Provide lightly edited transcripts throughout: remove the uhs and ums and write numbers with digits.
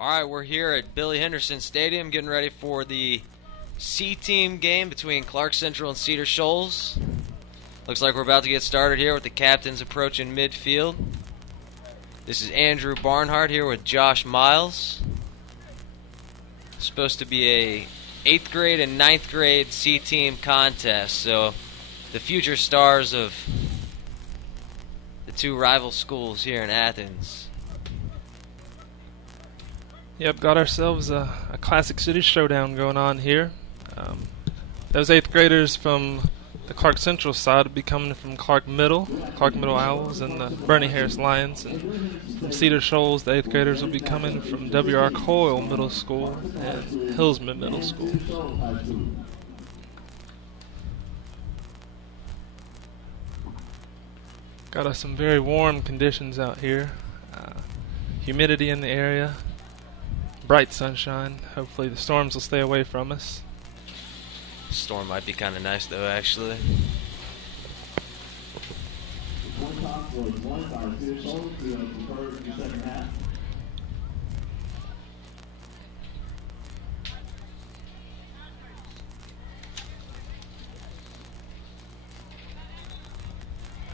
Alright, we're here at Billy Henderson Stadium getting ready for the C-Team game between Clarke Central and Cedar Shoals. Looks like we're about to get started here with the captains approaching midfield. This is Andrew Barnhart here with Josh Miles. It's supposed to be a 8th grade and 9th grade C-Team contest, so the future stars of the two rival schools here in Athens. Yep, got ourselves a classic city showdown going on here. Those 8th graders from the Clarke Central side will be coming from Clarke Middle Owls, and the Bernie Harris Lions. And from Cedar Shoals, the 8th graders will be coming from W.R. Coyle Middle School and Hillsman Middle School. Got us some very warm conditions out here. Humidity in the area. Bright sunshine. Hopefully the storms will stay away from us. Storm might be kind of nice though, actually.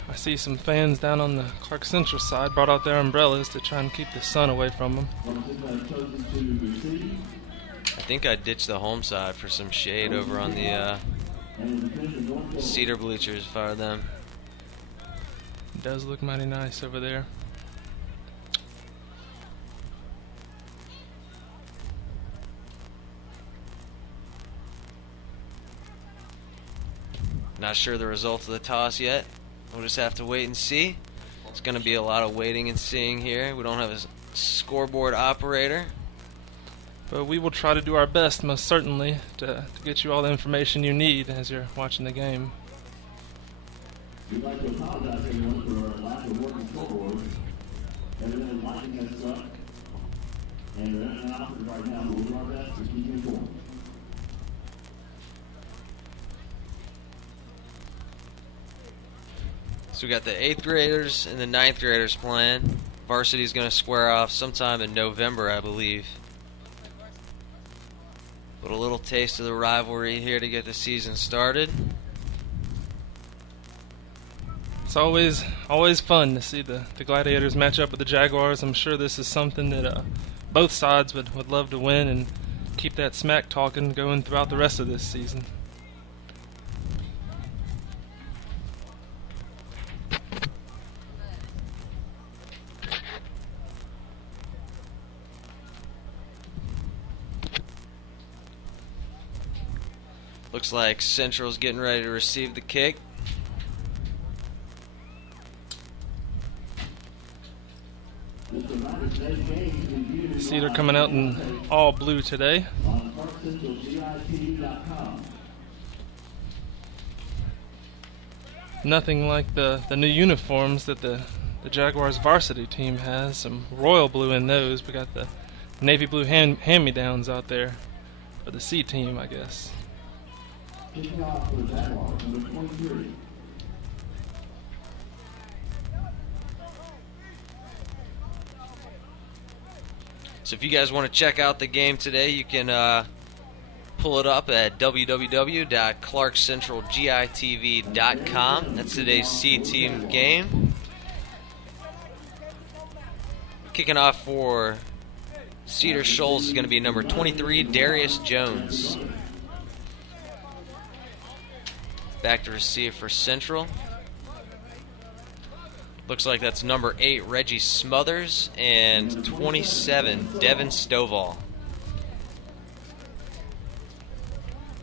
I see some fans down on the Clarke Central side brought out their umbrellas to try and keep the sun away from them. I think I ditched the home side for some shade over on the Cedar bleachers if I were them. It does look mighty nice over there. Not sure the results of the toss yet. We'll just have to wait and see. It's going to be a lot of waiting and seeing here. We don't have a scoreboard operator. But we will try to do our best, most certainly, to get you all the information you need as you're watching the game. We'd like to apologize to everyone for our lack of working scoreboard. Evidently lighting has sucked. And there isn't an operator right now, but we'll do our best to keep you informed. So we got the 8th graders and the 9th graders playing. Varsity's going to square off sometime in November, I believe. But a little taste of the rivalry here to get the season started. It's always fun to see the Gladiators match up with the Jaguars. I'm sure this is something that both sides would love to win and keep that smack talking going throughout the rest of this season. Looks like Central's getting ready to receive the kick. Cedar coming out in all blue today. Nothing like the new uniforms that the Jaguars varsity team has. Some royal blue in those. We got the navy blue hand-me-downs out there for the C team, I guess. Kicking off for the Jaguars, number 23. So if you guys want to check out the game today, you can pull it up at www.clarkecentralgitv.com. That's today's C-Team game. Kicking off for Cedar Shoals is going to be number 23, Darius Jones. Back to receive for Central. Looks like that's number 8, Reggie Smothers, and 27, Devin Stovall.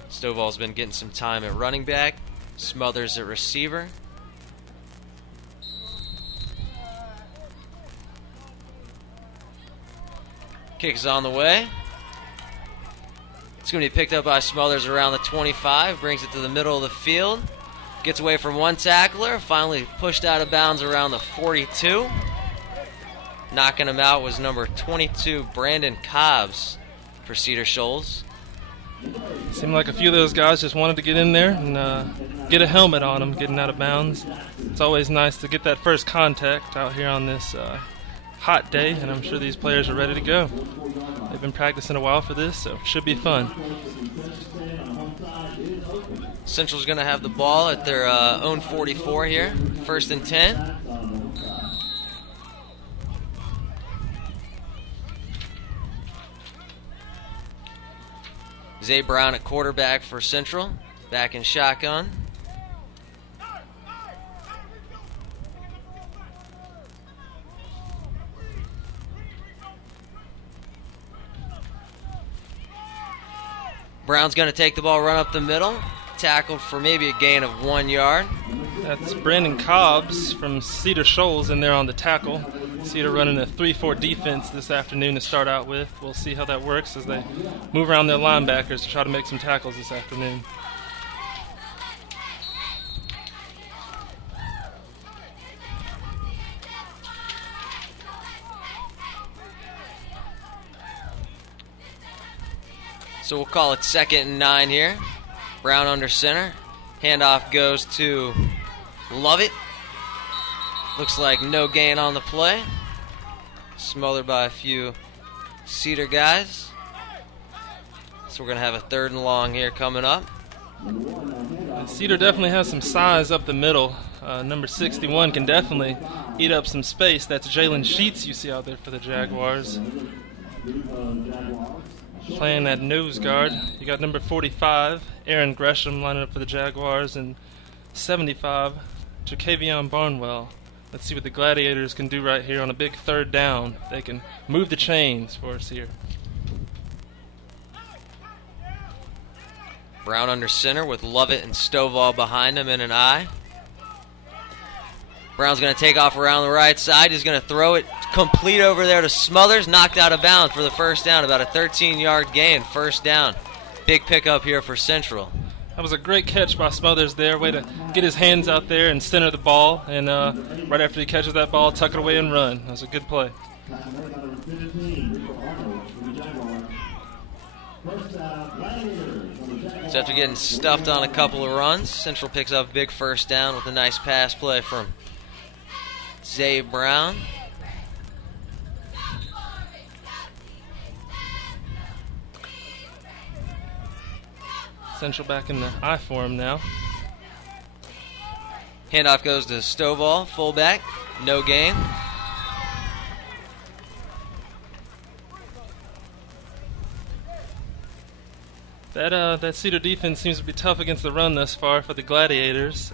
Stovall's been getting some time at running back. Smothers at receiver. Kick is on the way. It's going to be picked up by Smothers around the 25, brings it to the middle of the field, gets away from one tackler, finally pushed out of bounds around the 42. Knocking him out was number 22, Brandon Cobbs for Cedar Shoals. Seemed like a few of those guys just wanted to get in there and get a helmet on them getting out of bounds. It's always nice to get that first contact out here on this hot day, and I'm sure these players are ready to go. They've been practicing a while for this, so it should be fun. Central's going to have the ball at their own 44 here. 1st and 10. Zay Brown at quarterback for Central. Back in shotgun. Brown's going to take the ball, run up the middle. Tackled for maybe a gain of 1 yard. That's Brandon Cobbs from Cedar Shoals in there on the tackle. Cedar running a 3-4 defense this afternoon to start out with. We'll see how that works as they move around their linebackers to try to make some tackles this afternoon. So we'll call it 2nd and 9 here. Brown under center. Handoff goes to Lovett. Looks like no gain on the play. Smothered by a few Cedar guys. So we're going to have a 3rd and long here coming up. Cedar definitely has some size up the middle. Number 61 can definitely eat up some space. That's Jalen Sheets you see out there for the Jaguars. Playing that nose guard. You got number 45, Aaron Gresham, lining up for the Jaguars, and 75, Jacavion Barnwell. Let's see what the Gladiators can do right here on a big 3rd down. They can move the chains for us here. Brown under center with Lovett and Stovall behind him in an eye. Brown's going to take off around the right side. He's going to throw it complete over there to Smothers. Knocked out of bounds for the 1st down. About a 13-yard gain. 1st down. Big pickup here for Central. That was a great catch by Smothers there. Way to get his hands out there and center the ball. And right after he catches that ball, tuck it away and run. That was a good play. So after getting stuffed on a couple of runs, Central picks up a big 1st down with a nice pass play from Zay Brown. Central back in the eye for him now. Handoff goes to Stovall, fullback, no gain. That Cedar defense seems to be tough against the run thus far for the Gladiators.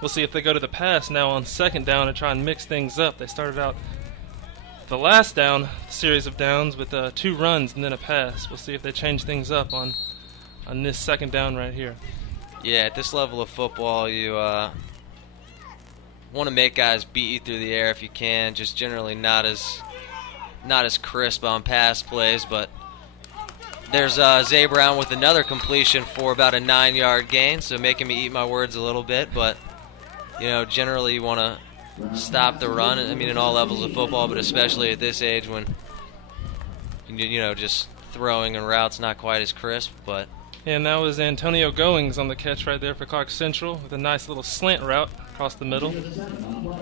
We'll see if they go to the pass now on 2nd down and try and mix things up. They started out the last down series of downs with 2 runs and then a pass. We'll see if they change things up on this 2nd down right here. Yeah, at this level of football, you want to make guys beat you through the air if you can. Just generally not as crisp on pass plays, but there's Zay Brown with another completion for about a 9-yard gain, so making me eat my words a little bit. But generally you want to stop the run. I mean, in all levels of football, but especially at this age when just throwing and routes not quite as crisp. But and that was Antonio Goings on the catch right there for Clarke Central with a nice little slant route across the middle.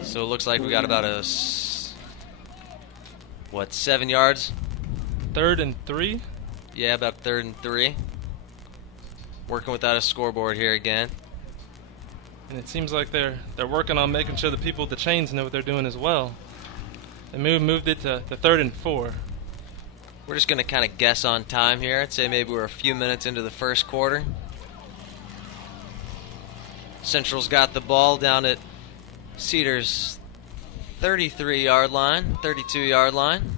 So it looks like we got about 7 yards? 3rd and 3. Yeah, about 3rd and 3. Working without a scoreboard here again. And it seems like they're working on making sure the people with the chains know what they're doing as well. They moved it to 3rd and 4. We're just going to kind of guess on time here. I'd say maybe we're a few minutes into the 1st quarter. Central's got the ball down at Cedar's 33-yard line, 32-yard line.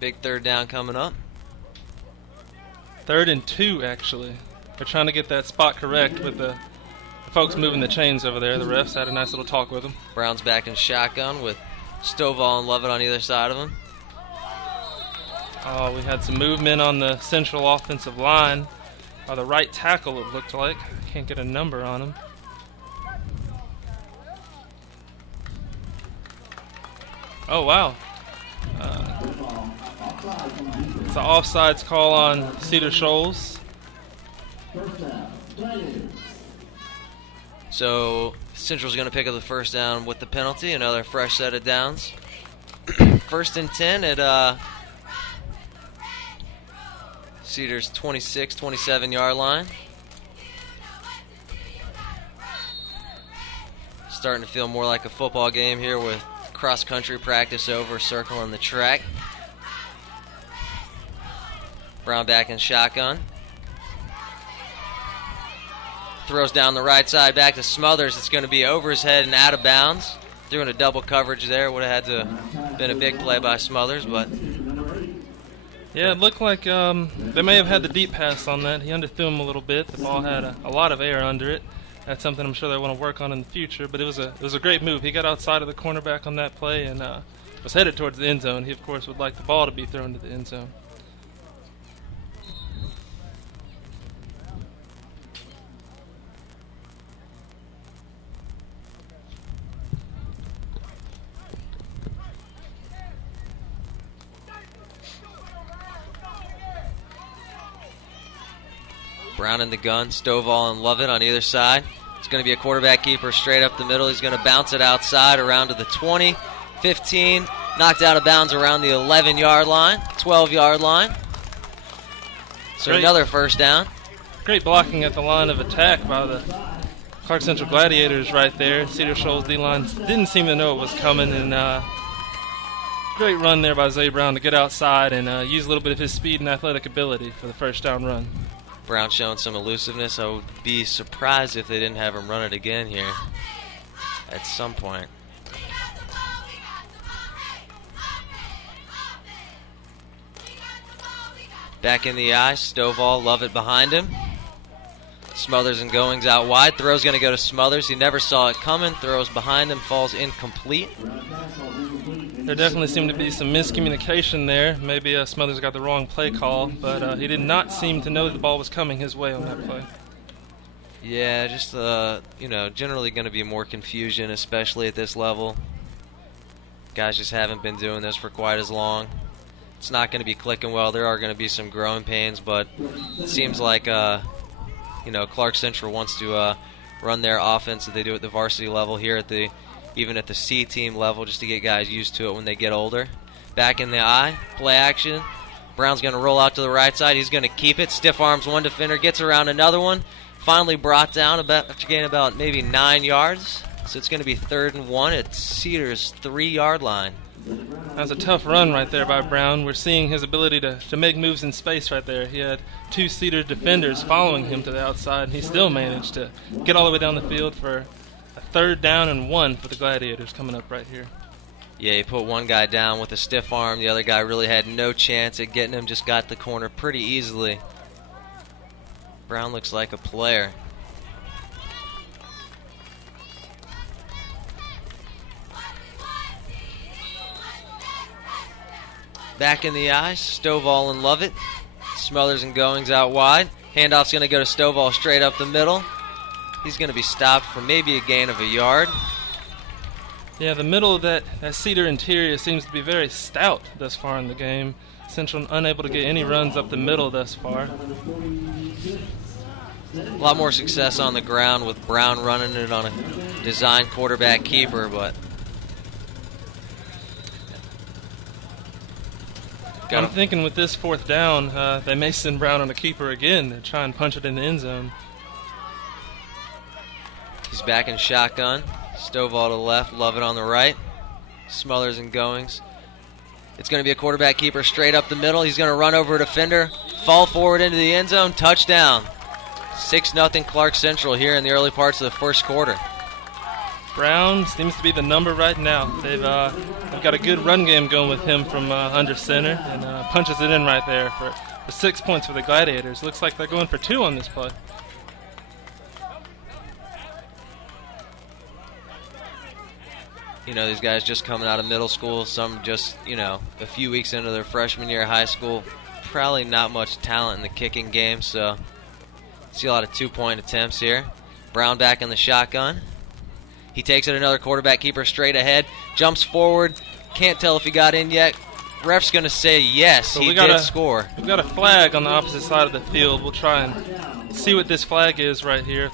Big 3rd down coming up. 3rd and 2, actually. They're trying to get that spot correct with the folks moving the chains over there. The refs had a nice little talk with them. Brown's back in shotgun with Stovall and Lovett on either side of him. Oh, we had some movement on the Central offensive line. By the right tackle, it looked like. Can't get a number on him. Oh, wow. It's an offsides call on Cedar Shoals. So Central's going to pick up the 1st down with the penalty. Another fresh set of downs. First and 10 at Cedar's 26, 27-yard line. Starting to feel more like a football game here with cross-country practice over, circling the track. Brown back in shotgun. Throws down the right side back to Smothers. It's going to be over his head and out of bounds. Doing a double coverage there. Would have had to been a big play by Smothers, but yeah, it looked like they may have had the deep pass on that. He underthrew him a little bit. The ball had a lot of air under it. That's something I'm sure they want to work on in the future. But it was a great move. He got outside of the cornerback on that play and was headed towards the end zone. He of course would like the ball to be thrown to the end zone. Brown in the gun, Stovall and Lovett on either side. It's going to be a quarterback keeper straight up the middle. He's going to bounce it outside around to the 20, 15, knocked out of bounds around the 11-yard line, 12-yard line. So another first down. Great blocking at the line of attack by the Clarke Central Gladiators right there. Cedar Shoals D-line didn't seem to know it was coming, and great run there by Zay Brown to get outside and use a little bit of his speed and athletic ability for the first down run. Brown showing some elusiveness. I would be surprised if they didn't have him run it again here at some point. Back in the eye, Stovall, Lovett behind him. Smothers and Goings out wide. Throw's going to go to Smothers. He never saw it coming. Throws behind him, falls incomplete. There definitely seemed to be some miscommunication there. Maybe Smothers got the wrong play call, but he did not seem to know that the ball was coming his way on that play. Yeah, just generally going to be more confusion, especially at this level. Guys just haven't been doing this for quite as long. It's not going to be clicking well. There are going to be some growing pains, but it seems like Clarke Central wants to run their offense that they do at the varsity level here at even at the C team level, just to get guys used to it when they get older. Back in the eye, play action. Brown's going to roll out to the right side. He's going to keep it. Stiff arms one defender, gets around another one. Finally brought down after gaining about maybe 9 yards. So it's going to be 3rd and 1 at Cedar's 3-yard line. That was a tough run right there by Brown. We're seeing his ability to make moves in space right there. He had 2 Cedar defenders following him to the outside, and he still managed to get all the way down the field for a 3rd down and 1 for the Gladiators coming up right here. Yeah, he put one guy down with a stiff arm. The other guy really had no chance at getting him, just got the corner pretty easily. Brown looks like a player. Back in the eyes, Stovall and Lovett. Smothers and Goings out wide. Handoff's going to go to Stovall straight up the middle. He's going to be stopped for maybe a gain of a yard. Yeah, the middle of that Cedar interior seems to be very stout thus far in the game. Central unable to get any runs up the middle thus far. A lot more success on the ground with Brown running it on a design quarterback keeper, but I'm thinking with this 4th down, they may send Brown on a keeper again to try and punch it in the end zone. He's back in shotgun. Stovall to the left, Lovett on the right. Smothers and Goings. It's going to be a quarterback keeper straight up the middle. He's going to run over a defender, fall forward into the end zone, touchdown. 6-0 Clarke Central here in the early parts of the first quarter. Brown seems to be the number right now. They've got a good run game going with him from under center, and punches it in right there for 6 points for the Gladiators. Looks like they're going for 2 on this play. These guys just coming out of middle school, some just, a few weeks into their freshman year of high school. Probably not much talent in the kicking game, so see a lot of 2-point attempts here. Brown back in the shotgun. He takes it another quarterback keeper straight ahead, jumps forward, can't tell if he got in yet. Ref's going to say yes, he did score. We've got a flag on the opposite side of the field. We'll try and see what this flag is right here.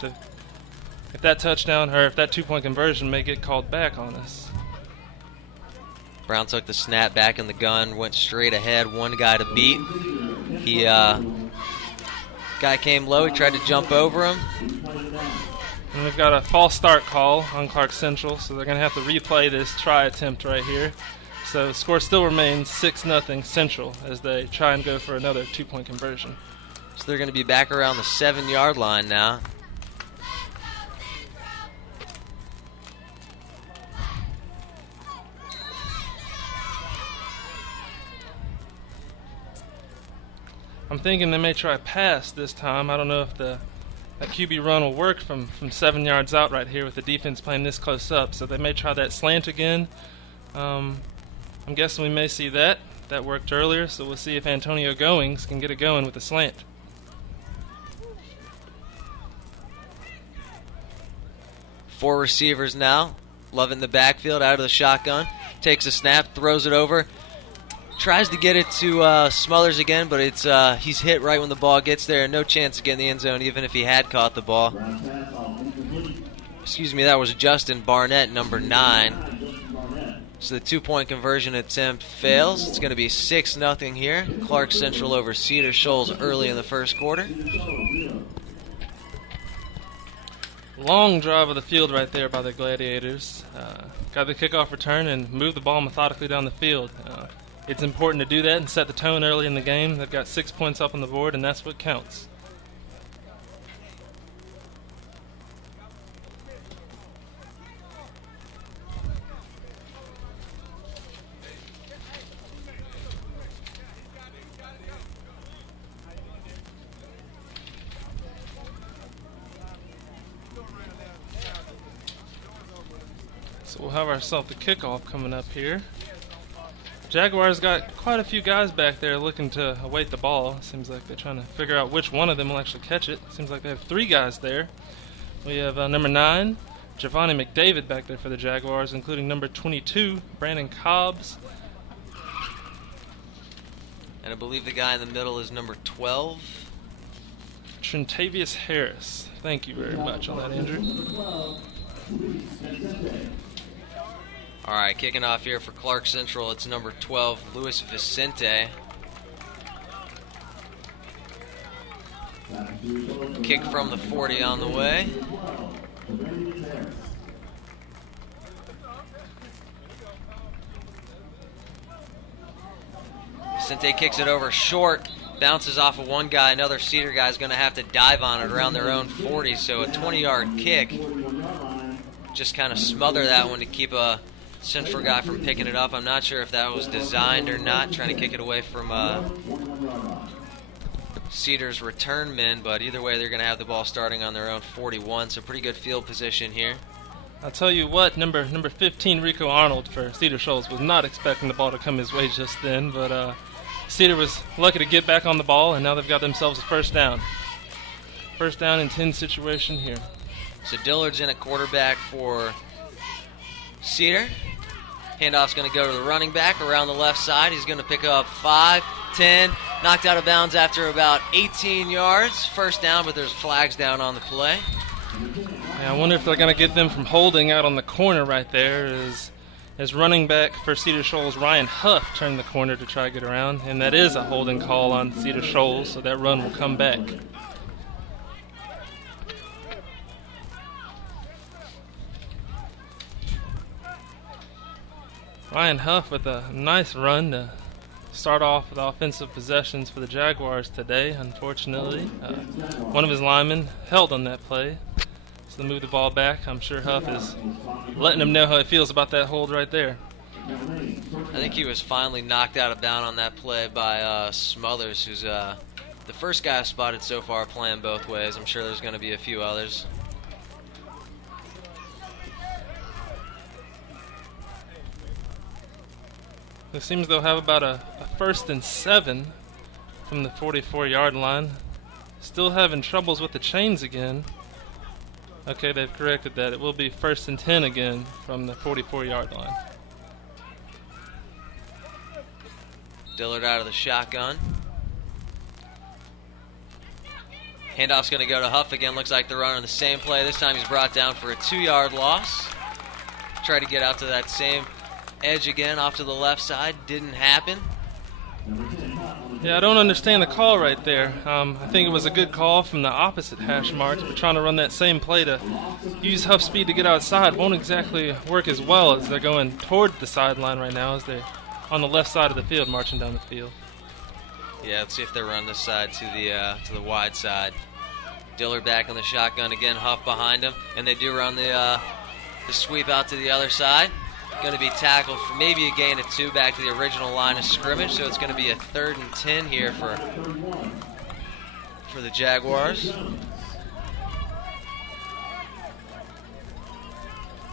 If that touchdown or if that 2-point conversion may get called back on us. Brown took the snap back in the gun, went straight ahead, one guy to beat. He guy came low, he tried to jump over him. And we've got a false start call on Clarke Central, so they're going to have to replay this try attempt right here. So the score still remains 6-0 Central as they try and go for another 2-point conversion. So they're going to be back around the 7-yard line now. I'm thinking they may try a pass this time. I don't know if that QB run will work from 7 yards out right here with the defense playing this close up. So they may try that slant again. I'm guessing we may see that. That worked earlier, so we'll see if Antonio Goings can get it going with the slant. Four receivers now. Love in the backfield, out of the shotgun. Takes a snap, throws it over. Tries to get it to Smothers again, but it's he's hit right when the ball gets there. No chance of getting the end zone, even if he had caught the ball. Excuse me, that was Justin Barnett, number 9. So the 2-point conversion attempt fails. It's going to be 6-0 here. Clarke Central over Cedar Shoals early in the first quarter. Long drive of the field right there by the Gladiators. Got the kickoff return and moved the ball methodically down the field. It's important to do that and set the tone early in the game. They've got 6 points up on the board, and that's what counts. So we'll have ourselves the kickoff coming up here. Jaguars got quite a few guys back there looking to await the ball. Seems like they're trying to figure out which one of them will actually catch it. Seems like they have 3 guys there. We have number 9, Giovanni McDavid, back there for the Jaguars, including number 22, Brandon Cobbs. And I believe the guy in the middle is number 12. Trentavious Harris. Thank you very much on that, Andrew. All right, kicking off here for Clarke Central, it's number 12, Luis Vicente. Kick from the 40 on the way. Vicente kicks it over short, bounces off of one guy. Another Cedar guy is going to have to dive on it around their own 40, so a 20-yard kick. Just kind of smother that one to keep a Central guy from picking it up. I'm not sure if that was designed or not, trying to kick it away from Cedar's return men, but either way they're going to have the ball starting on their own 41, so pretty good field position here. I'll tell you what, number 15, Rico Arnold for Cedar Shoals, was not expecting the ball to come his way just then, but Cedar was lucky to get back on the ball, and now they've got themselves a first down. First down and 10 situation here. So Dillard's in at quarterback for Cedar. Handoff's going to go to the running back around the left side. He's going to pick up 5, 10, knocked out of bounds after about 18 yards. First down, but there's flags down on the play. Yeah, I wonder if they're going to get them from holding out on the corner right there as running back for Cedar Shoals, Ryan Huff, turned the corner to try to get around, and that is a holding call on Cedar Shoals, so that run will come back. Ryan Huff with a nice run to start off with offensive possessions for the Jaguars today. Unfortunately, one of his linemen held on that play, so they move the ball back. I'm sure Huff is letting him know how he feels about that hold right there. I think he was finally knocked out of bounds on that play by Smothers, who's the first guy I've spotted so far playing both ways. I'm sure there's going to be a few others. It seems they'll have about a 1st and 7 from the 44-yard line. Still having troubles with the chains again. Okay, they've corrected that. It will be 1st and 10 again from the 44-yard line. Dillard out of the shotgun. Handoff's going to go to Huff again. Looks like they're running the same play. This time he's brought down for a 2-yard loss. Try to get out to that same edge again off to the left side. Didn't happen. Yeah, I don't understand the call right there. I think it was a good call from the opposite hash marks, but trying to run that same play to use Huff speed to get outside won't exactly work as well as they're going toward the sideline right now as they're on the left side of the field, marching down the field. Yeah, let's see if they run this side to the wide side. Dillard back on the shotgun again, Huff behind him, and they do run the sweep out to the other side. Going to be tackled for maybe a gain of 2 back to the original line of scrimmage, so it's going to be a 3rd and 10 here for the Jaguars.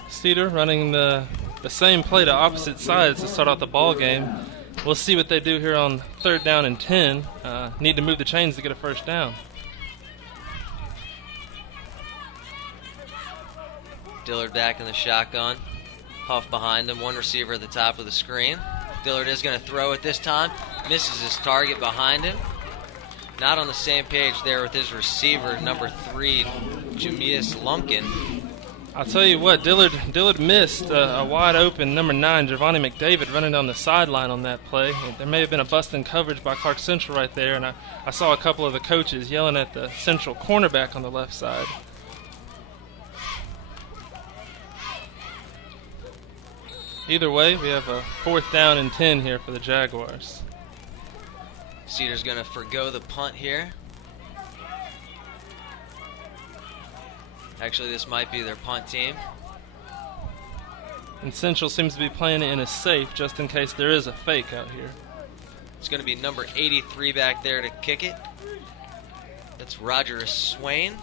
Cedar running the same play to opposite sides to start out the ball game. We'll see what they do here on 3rd down and 10. Need to move the chains to get a first down. Dillard back in the shotgun. Huff behind him, one receiver at the top of the screen. Dillard is going to throw it this time. Misses his target behind him. Not on the same page there with his receiver, number 3, Jameis Lumpkin. I'll tell you what, Dillard missed a wide open number 9, Giovanni McDavid, running down the sideline on that play. There may have been a bust in coverage by Clarke Central right there, and I saw a couple of the coaches yelling at the Central cornerback on the left side. Either way, we have a 4th down and 10 here for the Jaguars. Cedar's going to forgo the punt here. Actually, this might be their punt team. And Central seems to be playing it in a safe just in case there is a fake out here. It's going to be number 83 back there to kick it. That's Roger Swain.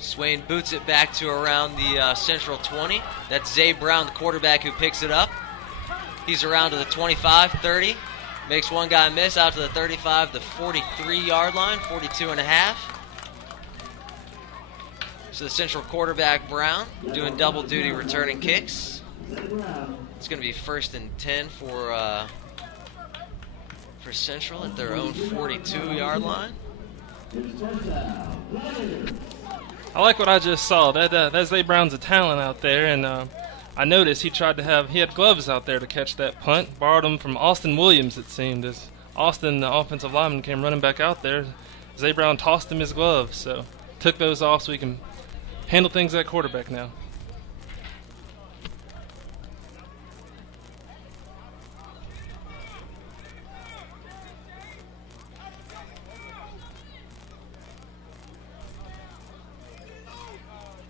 Swain boots it back to around the Central 20. That's Zay Brown, the quarterback, who picks it up. He's around to the 25, 30. Makes one guy miss out to the 35, the 43-yard line, 42 and a half. So the Central quarterback, Brown, doing double duty returning kicks. It's going to be 1st and 10 for Central at their own 42-yard line. I like what I just saw. That Zay Brown's a talent out there, and I noticed he had gloves out there to catch that punt. Borrowed them from Austin Williams, it seemed. As Austin, the offensive lineman, came running back out there, Zay Brown tossed him his gloves, so took those off so he can handle things at quarterback now.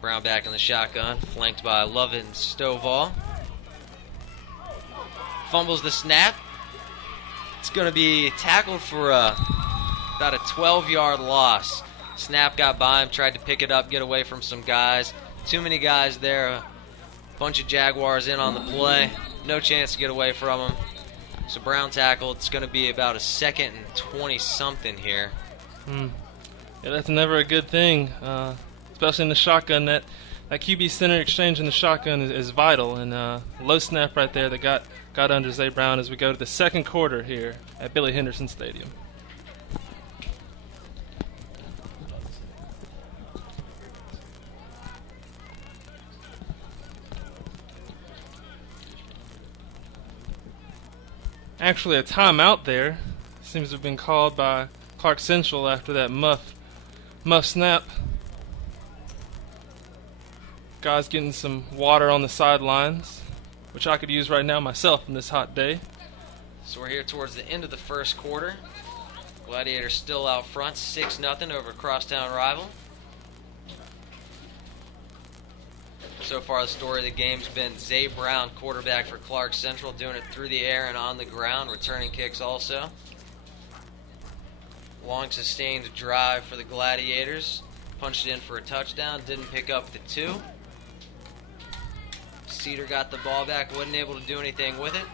Brown back in the shotgun, flanked by Lovett and Stovall. Fumbles the snap. It's going to be tackled for about a 12-yard loss. Snap got by him, tried to pick it up, get away from some guys. Too many guys there. A bunch of Jaguars in on the play. No chance to get away from him. So Brown tackled. It's going to be about a 2nd and 20-something here. Yeah, that's never a good thing. Especially in the shotgun, that QB center exchange in the shotgun is vital. And low snap right there that got under Zay Brown as we go to the 2nd quarter here at Billy Henderson Stadium. Actually, a timeout there seems to have been called by Clarke Central after that muff snap. Guys getting some water on the sidelines, which I could use right now myself on this hot day. So we're here towards the end of the 1st quarter. Gladiators still out front, 6-0 over crosstown rival. So far the story of the game's been Zay Brown, quarterback for Clarke Central, doing it through the air and on the ground, returning kicks also. Long sustained drive for the Gladiators. Punched it in for a touchdown, didn't pick up the 2. Cedar got the ball back, wasn't able to do anything with it.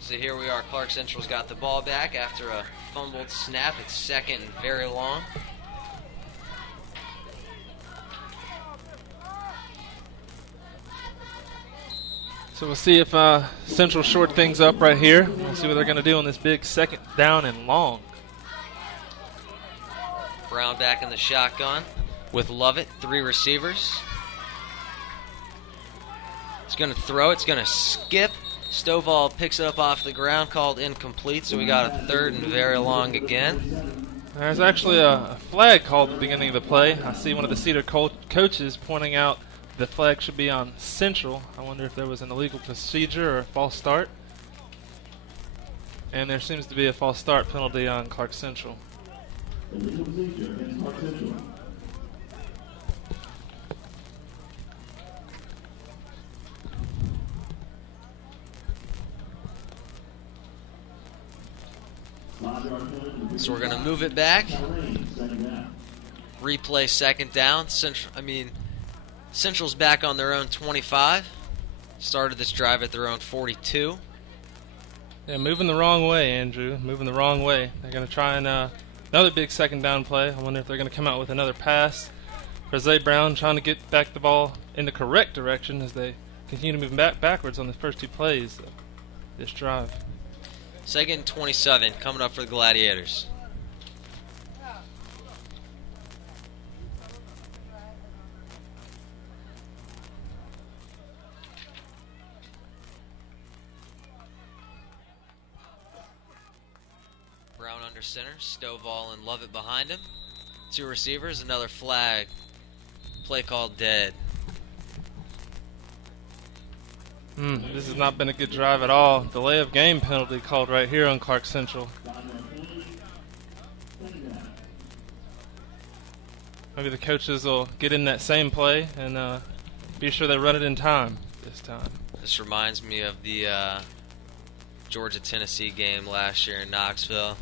So here we are, Clarke Central's got the ball back after a fumbled snap. It's 2nd and very long. So we'll see if Central short things up right here. We'll see what they're going to do on this big 2nd down and long. Brown back in the shotgun. with Lovett, 3 receivers. It's going to throw. It's going to skip. Stovall picks it up off the ground, called incomplete, so we got a 3rd and very long again. There's actually a flag called at the beginning of the play. I see one of the Cedar coaches pointing out the flag should be on Central. I wonder if there was an illegal procedure or a false start. And there seems to be a false start penalty on Clarke Central. Illegal procedure against Clarke Central. So we're going to move it back. Replay 2nd down. Central's back on their own 25. Started this drive at their own 42. Yeah, moving the wrong way, Andrew. Moving the wrong way. They're going to try and another big 2nd down play. I wonder if they're going to come out with another pass. Jose Brown trying to get back the ball in the correct direction as they continue to move backwards on the first 2 plays of this drive. 2nd and 27 coming up for the Gladiators. Brown under center, Stovall and Lovett behind him. 2 receivers, another flag. Play called dead. This has not been a good drive at all. Delay of game penalty called right here on Clarke Central. Maybe the coaches will get in that same play and be sure they run it in time this time. This reminds me of the Georgia-Tennessee game last year in Knoxville.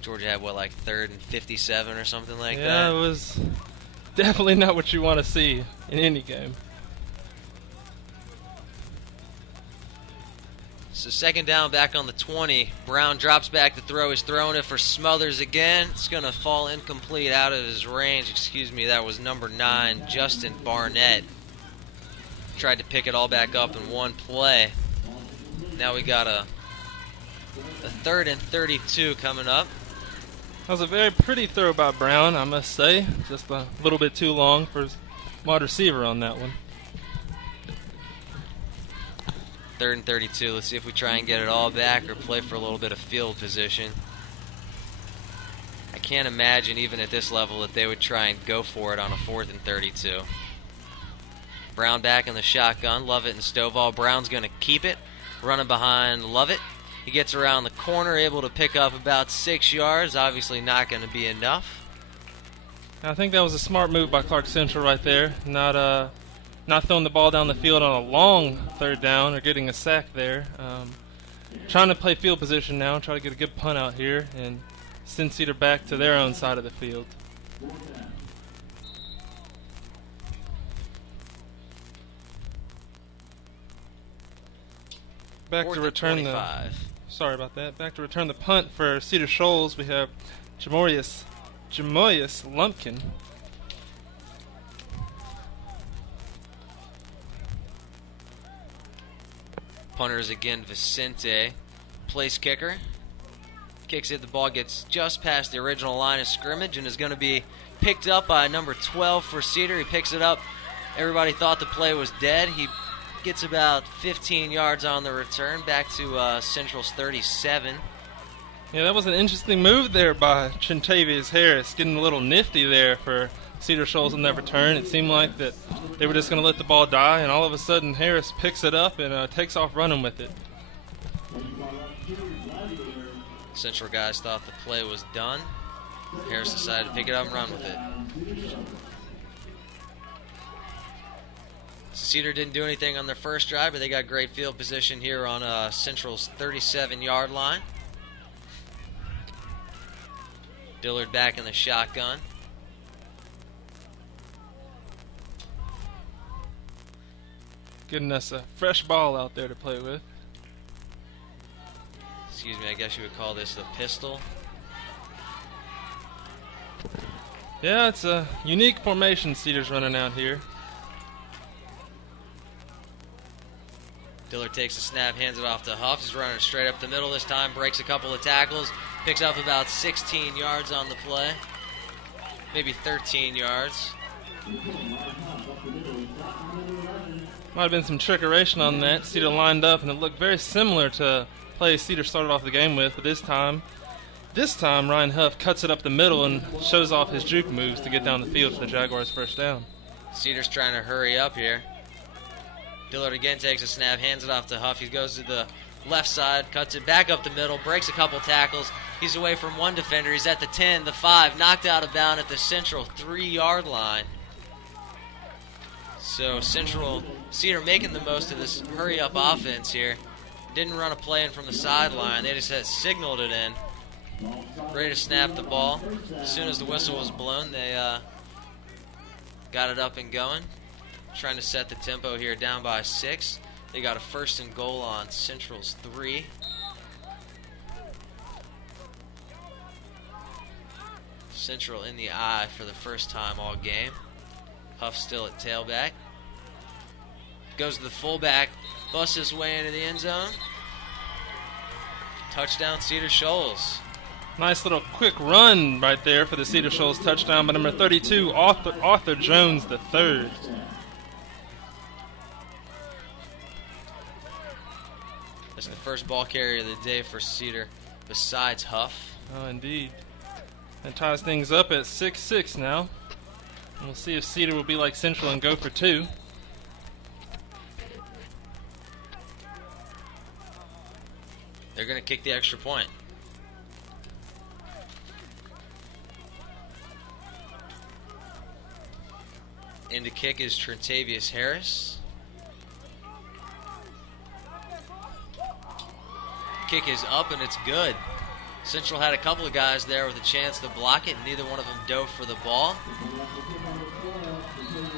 Georgia had, what, like 3rd and 57 or something like that? Yeah, it was definitely not what you want to see in any game. So 2nd down, back on the 20. Brown drops back to throw. He's throwing it for Smothers again. It's going to fall incomplete, out of his range. Excuse me, that was number 9, Justin Barnett. Tried to pick it all back up in one play. Now we got a 3rd and 32 coming up. That was a very pretty throw by Brown, I must say. Just a little bit too long for his wide receiver on that one. 3rd and 32. Let's see if we try and get it all back or play for a little bit of field position. I can't imagine, even at this level, that they would try and go for it on a 4th and 32. Brown back in the shotgun. Lovett and Stovall. Brown's going to keep it. Running behind Lovett. He gets around the corner, able to pick up about 6 yards. Obviously not going to be enough. I think that was a smart move by Clarke Central right there. Not throwing the ball down the field on a long 3rd down or getting a sack there. Trying to play field position now, try to get a good punt out here and send Cedar back to their own side of the field. Back to return Back to return the punt for Cedar Shoals. We have Jamoyus Lumpkin. Punters again, Vicente. Place kicker. Kicks it, the ball gets just past the original line of scrimmage and is going to be picked up by number 12 for Cedar. He picks it up. Everybody thought the play was dead. He gets about 15 yards on the return, back to Central's 37. Yeah, that was an interesting move there by Chintavious Harris, getting a little nifty there for Cedar Shoals in that return. It seemed like that they were just going to let the ball die, and all of a sudden Harris picks it up and takes off running with it. Central guys thought the play was done. Harris decided to pick it up and run with it. Cedar didn't do anything on their first drive, but they got great field position here on Central's 37-yard line. Dillard back in the shotgun. Getting us a fresh ball out there to play with. Excuse me, I guess you would call this the pistol. Yeah, it's a unique formation Cedar's running out here. Dillard takes the snap, hands it off to Huff. He's running straight up the middle this time, breaks a couple of tackles, picks up about 16 yards on the play. Maybe 13 yards. Might have been some trickeration on that. Cedar lined up, and it looked very similar to play Cedar started off the game with, but this time Ryan Huff cuts it up the middle and shows off his juke moves to get down the field for the Jaguars' first down. Cedar's trying to hurry up here. Dillard again takes a snap, hands it off to Huff. He goes to the left side, cuts it back up the middle, breaks a couple tackles. He's away from one defender. He's at the 10, the 5, knocked out of bounds at the Central 3-yard line. So Cedar making the most of this hurry-up offense here. Didn't run a play in from the sideline. They just had signaled it in. Ready to snap the ball. As soon as the whistle was blown, they got it up and going. Trying to set the tempo here, down by 6. They got a 1st and goal on Central's 3. Central in the eye for the first time all game. Huff still at tailback. Goes to the fullback, busts his way into the end zone. Touchdown Cedar Shoals. Nice little quick run right there for the Cedar Shoals touchdown by number 32, Arthur Jones III. That's the first ball carrier of the day for Cedar besides Huff. Oh, indeed. That ties things up at 6-6 now. And we'll see if Cedar will be like Central and go for 2. They're going to kick the extra point. In to kick is Trentavious Harris. Kick is up and it's good. Central had a couple of guys there with a chance to block it, and neither one of them dove for the ball.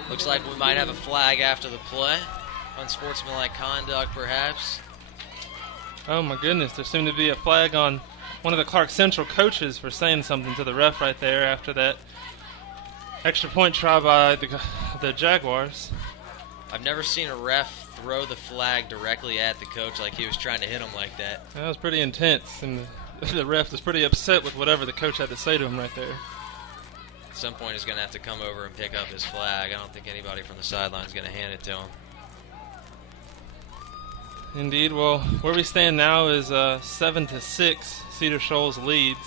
Looks like we might have a flag after the play. Unsportsmanlike conduct, perhaps. Oh my goodness, there seemed to be a flag on one of the Clarke Central coaches for saying something to the ref right there after that extra point try by the Jaguars. I've never seen a ref throw the flag directly at the coach like he was trying to hit him like that. That was pretty intense, and the ref was pretty upset with whatever the coach had to say to him right there. At some point he's going to have to come over and pick up his flag. I don't think anybody from the sideline is going to hand it to him. Indeed. Well, where we stand now is 7-6. Cedar Shoals leads.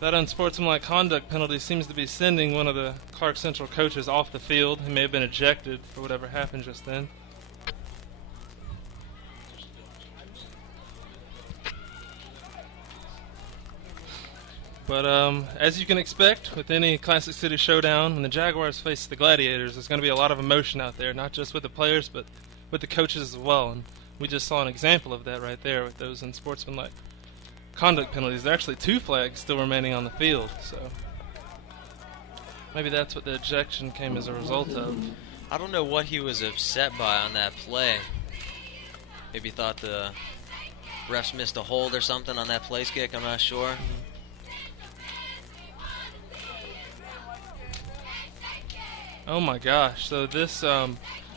That unsportsmanlike conduct penalty seems to be sending one of the Clarke Central coaches off the field. He may have been ejected for whatever happened just then. But as you can expect with any Classic City showdown, when the Jaguars face the Gladiators, there's going to be a lot of emotion out there, not just with the players, but with the coaches as well. And we just saw an example of that right there with those unsportsmanlike conduct penalties. There are actually 2 flags still remaining on the field, so maybe that's what the ejection came as a result of. I don't know what he was upset by on that play. Maybe thought the refs missed a hold or something on that place kick, I'm not sure. Oh my gosh, so this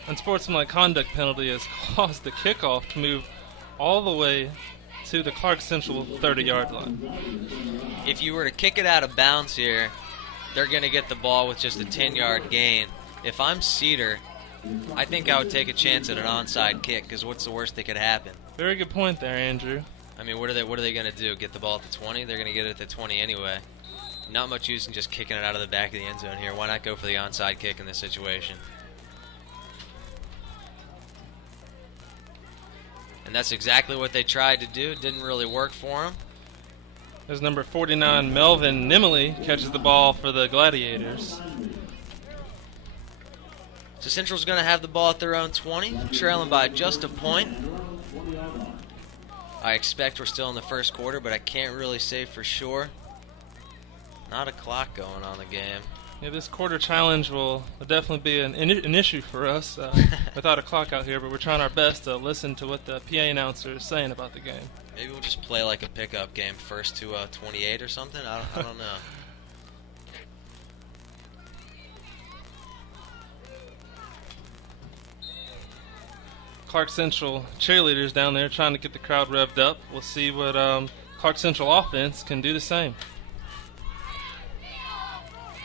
unsportsmanlike conduct penalty has caused the kickoff to move all the way to the Clarke Central 30-yard line. If you were to kick it out of bounds here, they're going to get the ball with just a 10-yard gain. If I'm Cedar, I think I would take a chance at an onside kick, because what's the worst that could happen? Very good point there, Andrew. I mean, what are they going to do? Get the ball at the 20? They're going to get it at the 20 anyway. Not much use in just kicking it out of the back of the end zone here. Why not go for the onside kick in this situation? And that's exactly what they tried to do. It didn't really work for them. As number 49, Melvin Nimley, catches the ball for the Gladiators. So Central's going to have the ball at their own 20, trailing by just a point. I expect we're still in the first quarter, but I can't really say for sure. Not a clock going on the game. Yeah, this quarter challenge will definitely be an issue for us without a clock out here, but we're trying our best to listen to what the PA announcer is saying about the game. Maybe we'll just play like a pickup game, first to 28 or something. I don't know. Clarke Central cheerleaders down there trying to get the crowd revved up. We'll see what Clarke Central offense can do the same.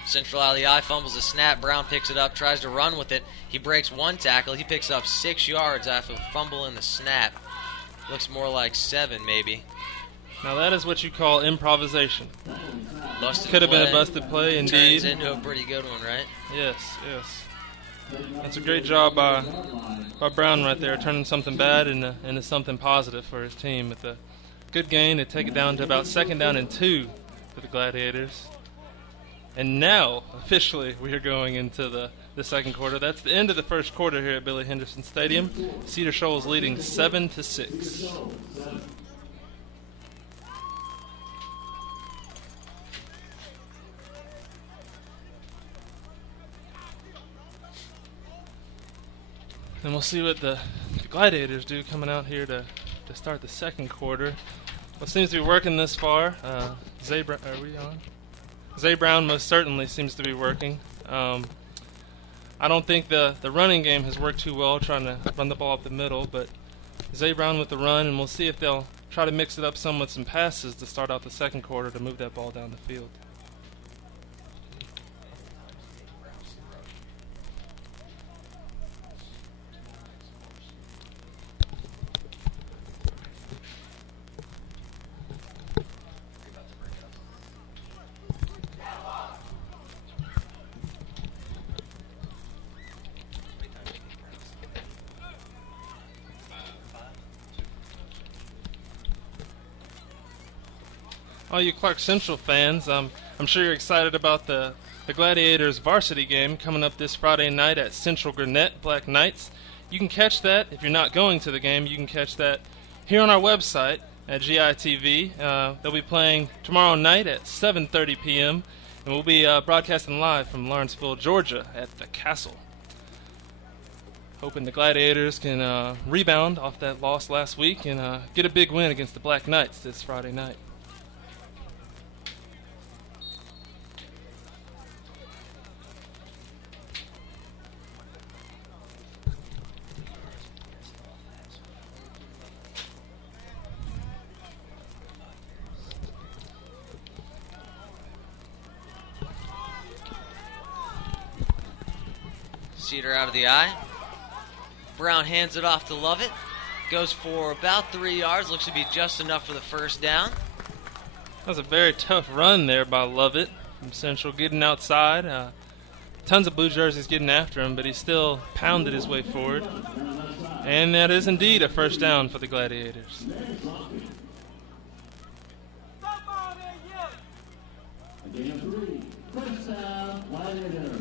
Central out of the eye, fumbles the snap. Brown picks it up, tries to run with it. He breaks one tackle. He picks up 6 yards after a fumble in the snap. Looks more like 7, maybe. Now that is what you call improvisation. Busted Could have been a play. busted play, indeed. Turns into a pretty good one, right? Yes, yes. That's a great job by Brown right there, turning something bad into something positive for his team with a good gain to take it down to about 2nd down and 2 for the Gladiators. And now, officially, we are going into the second quarter. That's the end of the first quarter here at Billy Henderson Stadium. Cedar Shoals leading 7-6. And we'll see what the Gladiators do coming out here to start the second quarter. What seems to be working this far, Zay Brown, are we on? Zay Brown most certainly seems to be working. I don't think the running game has worked too well, trying to run the ball up the middle, but Zay Brown with the run, and we'll see if they'll try to mix it up some with some passes to start out the second quarter to move that ball down the field. All you Clarke Central fans, I'm sure you're excited about the Gladiators varsity game coming up this Friday night at Central Gwinnett Black Knights. You can catch that, if you're not going to the game, you can catch that here on our website at GITV. They'll be playing tomorrow night at 7:30 p.m. and we'll be broadcasting live from Lawrenceville, Georgia at the Castle. Hoping the Gladiators can rebound off that loss last week and get a big win against the Black Knights this Friday night. Cedar out of the eye. Brown hands it off to Lovett. Goes for about 3 yards. Looks to be just enough for the first down. That was a very tough run there by Lovett from Central, getting outside. Tons of blue jerseys getting after him, but he still pounded his way forward. And that is indeed a first down for the Gladiators.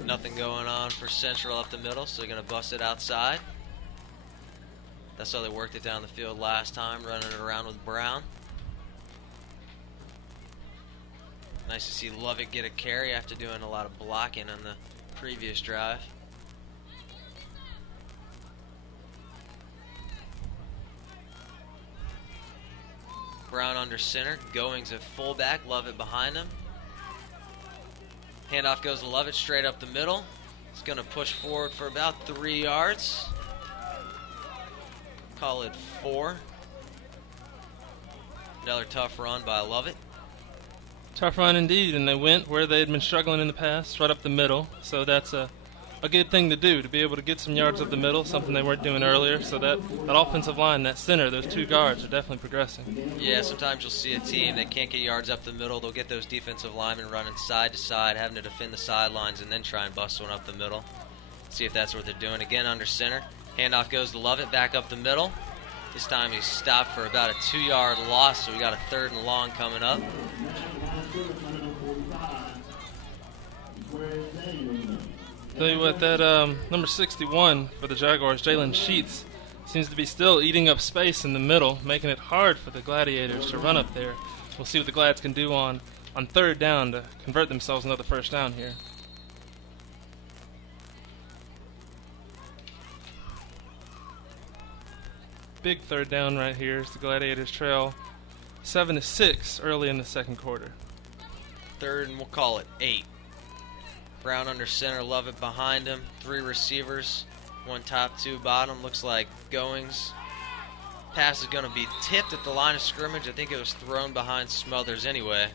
Nothing going on for Central up the middle, so they're going to bust it outside. That's how they worked it down the field last time, running it around with Brown. Nice to see Lovett get a carry after doing a lot of blocking on the previous drive. Brown under center, Goings at fullback, Lovett behind him. Handoff goes to Lovett straight up the middle. He's going to push forward for about 3 yards. Call it 4. Another tough run by Lovett. Tough run indeed, and they went where they had been struggling in the past, right up the middle. So that's a good thing to do, to be able to get some yards up the middle, something they weren't doing earlier. So that offensive line, that center, those 2 guards are definitely progressing. Yeah, sometimes you'll see a team that can't get yards up the middle. They'll get those defensive linemen running side to side, having to defend the sidelines, and then try and bust one up the middle. See if that's what they're doing. Again, under center. Handoff goes to Lovett, back up the middle. This time he's stopped for about a 2-yard loss, so we got a 3rd and long coming up. Tell you what, that number 61 for the Jaguars, Jalen Sheets, seems to be still eating up space in the middle, making it hard for the Gladiators to run up there. We'll see what the Glads can do on 3rd down to convert themselves another first down here. Big 3rd down right here as the Gladiators trail 7-6 early in the second quarter. 3rd and we'll call it 8. Brown under center, Lovett behind him. 3 receivers, 1 top, 2 bottom. Looks like Goings pass is going to be tipped at the line of scrimmage. I think it was thrown behind Smothers anyway.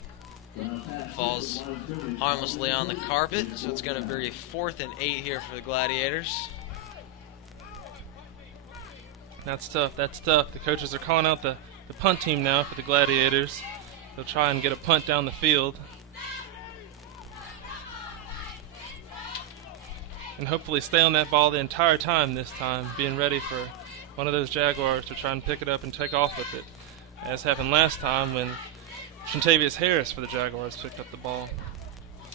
Falls harmlessly on the carpet, so it's going to be 4th and 8 here for the Gladiators. That's tough. That's tough. The coaches are calling out the punt team now for the Gladiators. They'll try and get a punt down the field. And hopefully stay on that ball the entire time this time, being ready for one of those Jaguars to try and pick it up and take off with it, as happened last time when Shantavius Harris for the Jaguars picked up the ball.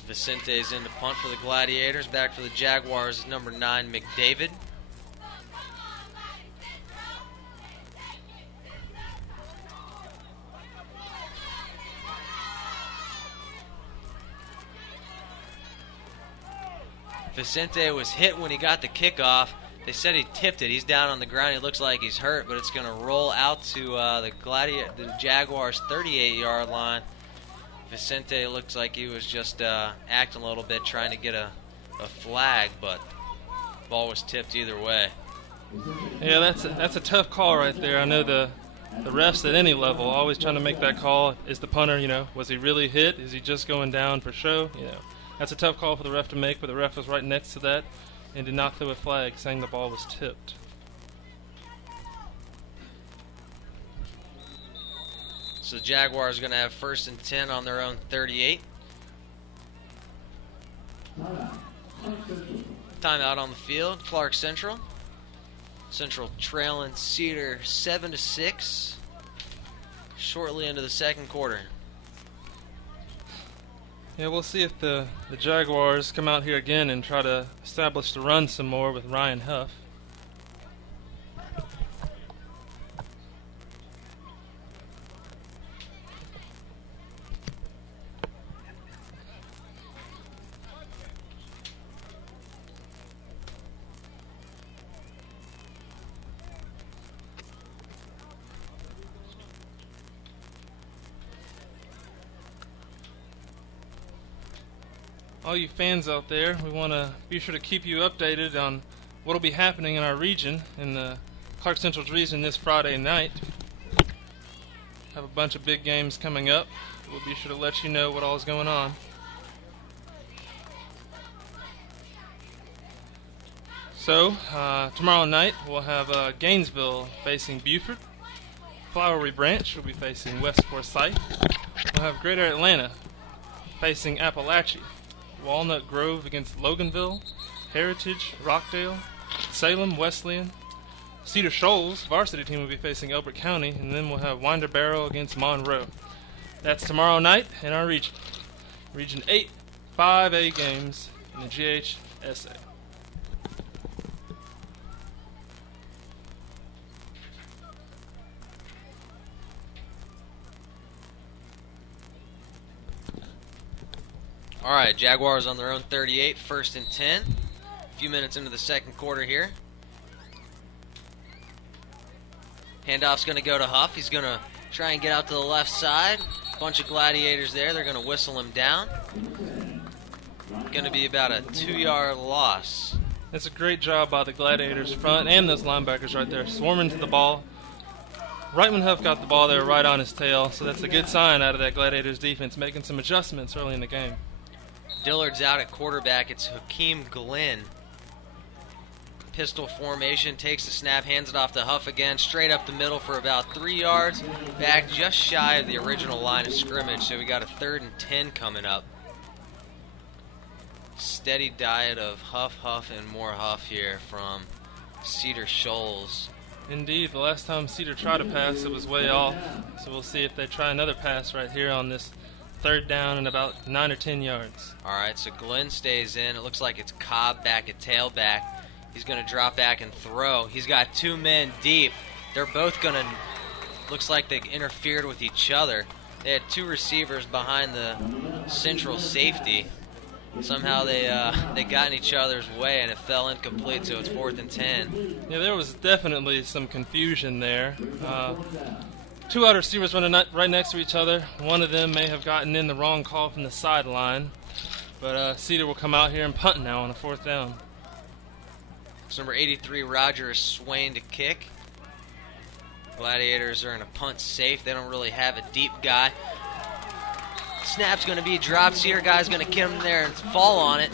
Vicente's in to punt for the Gladiators. Back for the Jaguars, number 9, McDavid. Vicente was hit when he got the kickoff. They said he tipped it. He's down on the ground. He looks like he's hurt, but it's going to roll out to the Jaguars' 38-yard line. Vicente looks like he was just acting a little bit, trying to get a flag, but the ball was tipped either way. Yeah, that's a tough call right there. I know the refs at any level always trying to make that call. Is the punter, was he really hit? Is he just going down for show? That's a tough call for the ref to make, but the ref was right next to that and did not throw a flag saying the ball was tipped. So the Jaguars are going to have 1st and 10 on their own 38. Timeout on the field. Clarke Central. Central trailing Cedar 7-6. Shortly into the second quarter. Yeah, we'll see if the Jaguars come out here again and try to establish the run some more with Ryan Huff. All you fans out there, we want to be sure to keep you updated on what will be happening in our region, in the Clarke Central's region this Friday night. Have a bunch of big games coming up. We'll be sure to let you know what all is going on. So, tomorrow night we'll have Gainesville facing Beaufort. Flowery Branch will be facing West Forsyth. We'll have Greater Atlanta facing Appalachia. Walnut Grove against Loganville, Heritage, Rockdale, Salem, Wesleyan. Cedar Shoals, varsity team, will be facing Elbert County, and then we'll have Winder Barrow against Monroe. That's tomorrow night in our region. Region 8, 5A games in the GHSA. All right, Jaguars on their own 38, 1st and 10. A few minutes into the second quarter here. Handoff's going to go to Huff. He's going to try and get out to the left side. Bunch of Gladiators there. They're going to whistle him down. Going to be about a 2-yard loss. That's a great job by the Gladiators front and those linebackers right there, swarming to the ball. Right when Huff got the ball, they were right on his tail, so that's a good sign out of that Gladiators defense, making some adjustments early in the game. Dillard's out at quarterback. It's Hakeem Glenn. Pistol formation, takes the snap, hands it off to Huff again, straight up the middle for about 3 yards, back just shy of the original line of scrimmage, so we got a 3rd and 10 coming up. Steady diet of Huff, Huff, and more Huff here from Cedar Shoals. Indeed, the last time Cedar tried a pass, it was way off, so we'll see if they try another pass right here on this 3rd down and about 9 or 10 yards. All right, so Glenn stays in. It looks like it's Cobb back at tailback. He's going to drop back and throw. He's got 2 men deep. They're both going to, looks like they interfered with each other. They had 2 receivers behind the central safety. Somehow they got in each other's way and it fell incomplete, so it's 4th and 10. Yeah, there was definitely some confusion there. 2 wide receivers running right next to each other. One of them may have gotten in the wrong call from the sideline, but Cedar will come out here and punt now on a 4th down. So number 83, Roger, is swaying to kick. Gladiators are in a punt safe. They don't really have a deep guy. Snap's going to be dropped. Cedar guy's going to get him there and fall on it.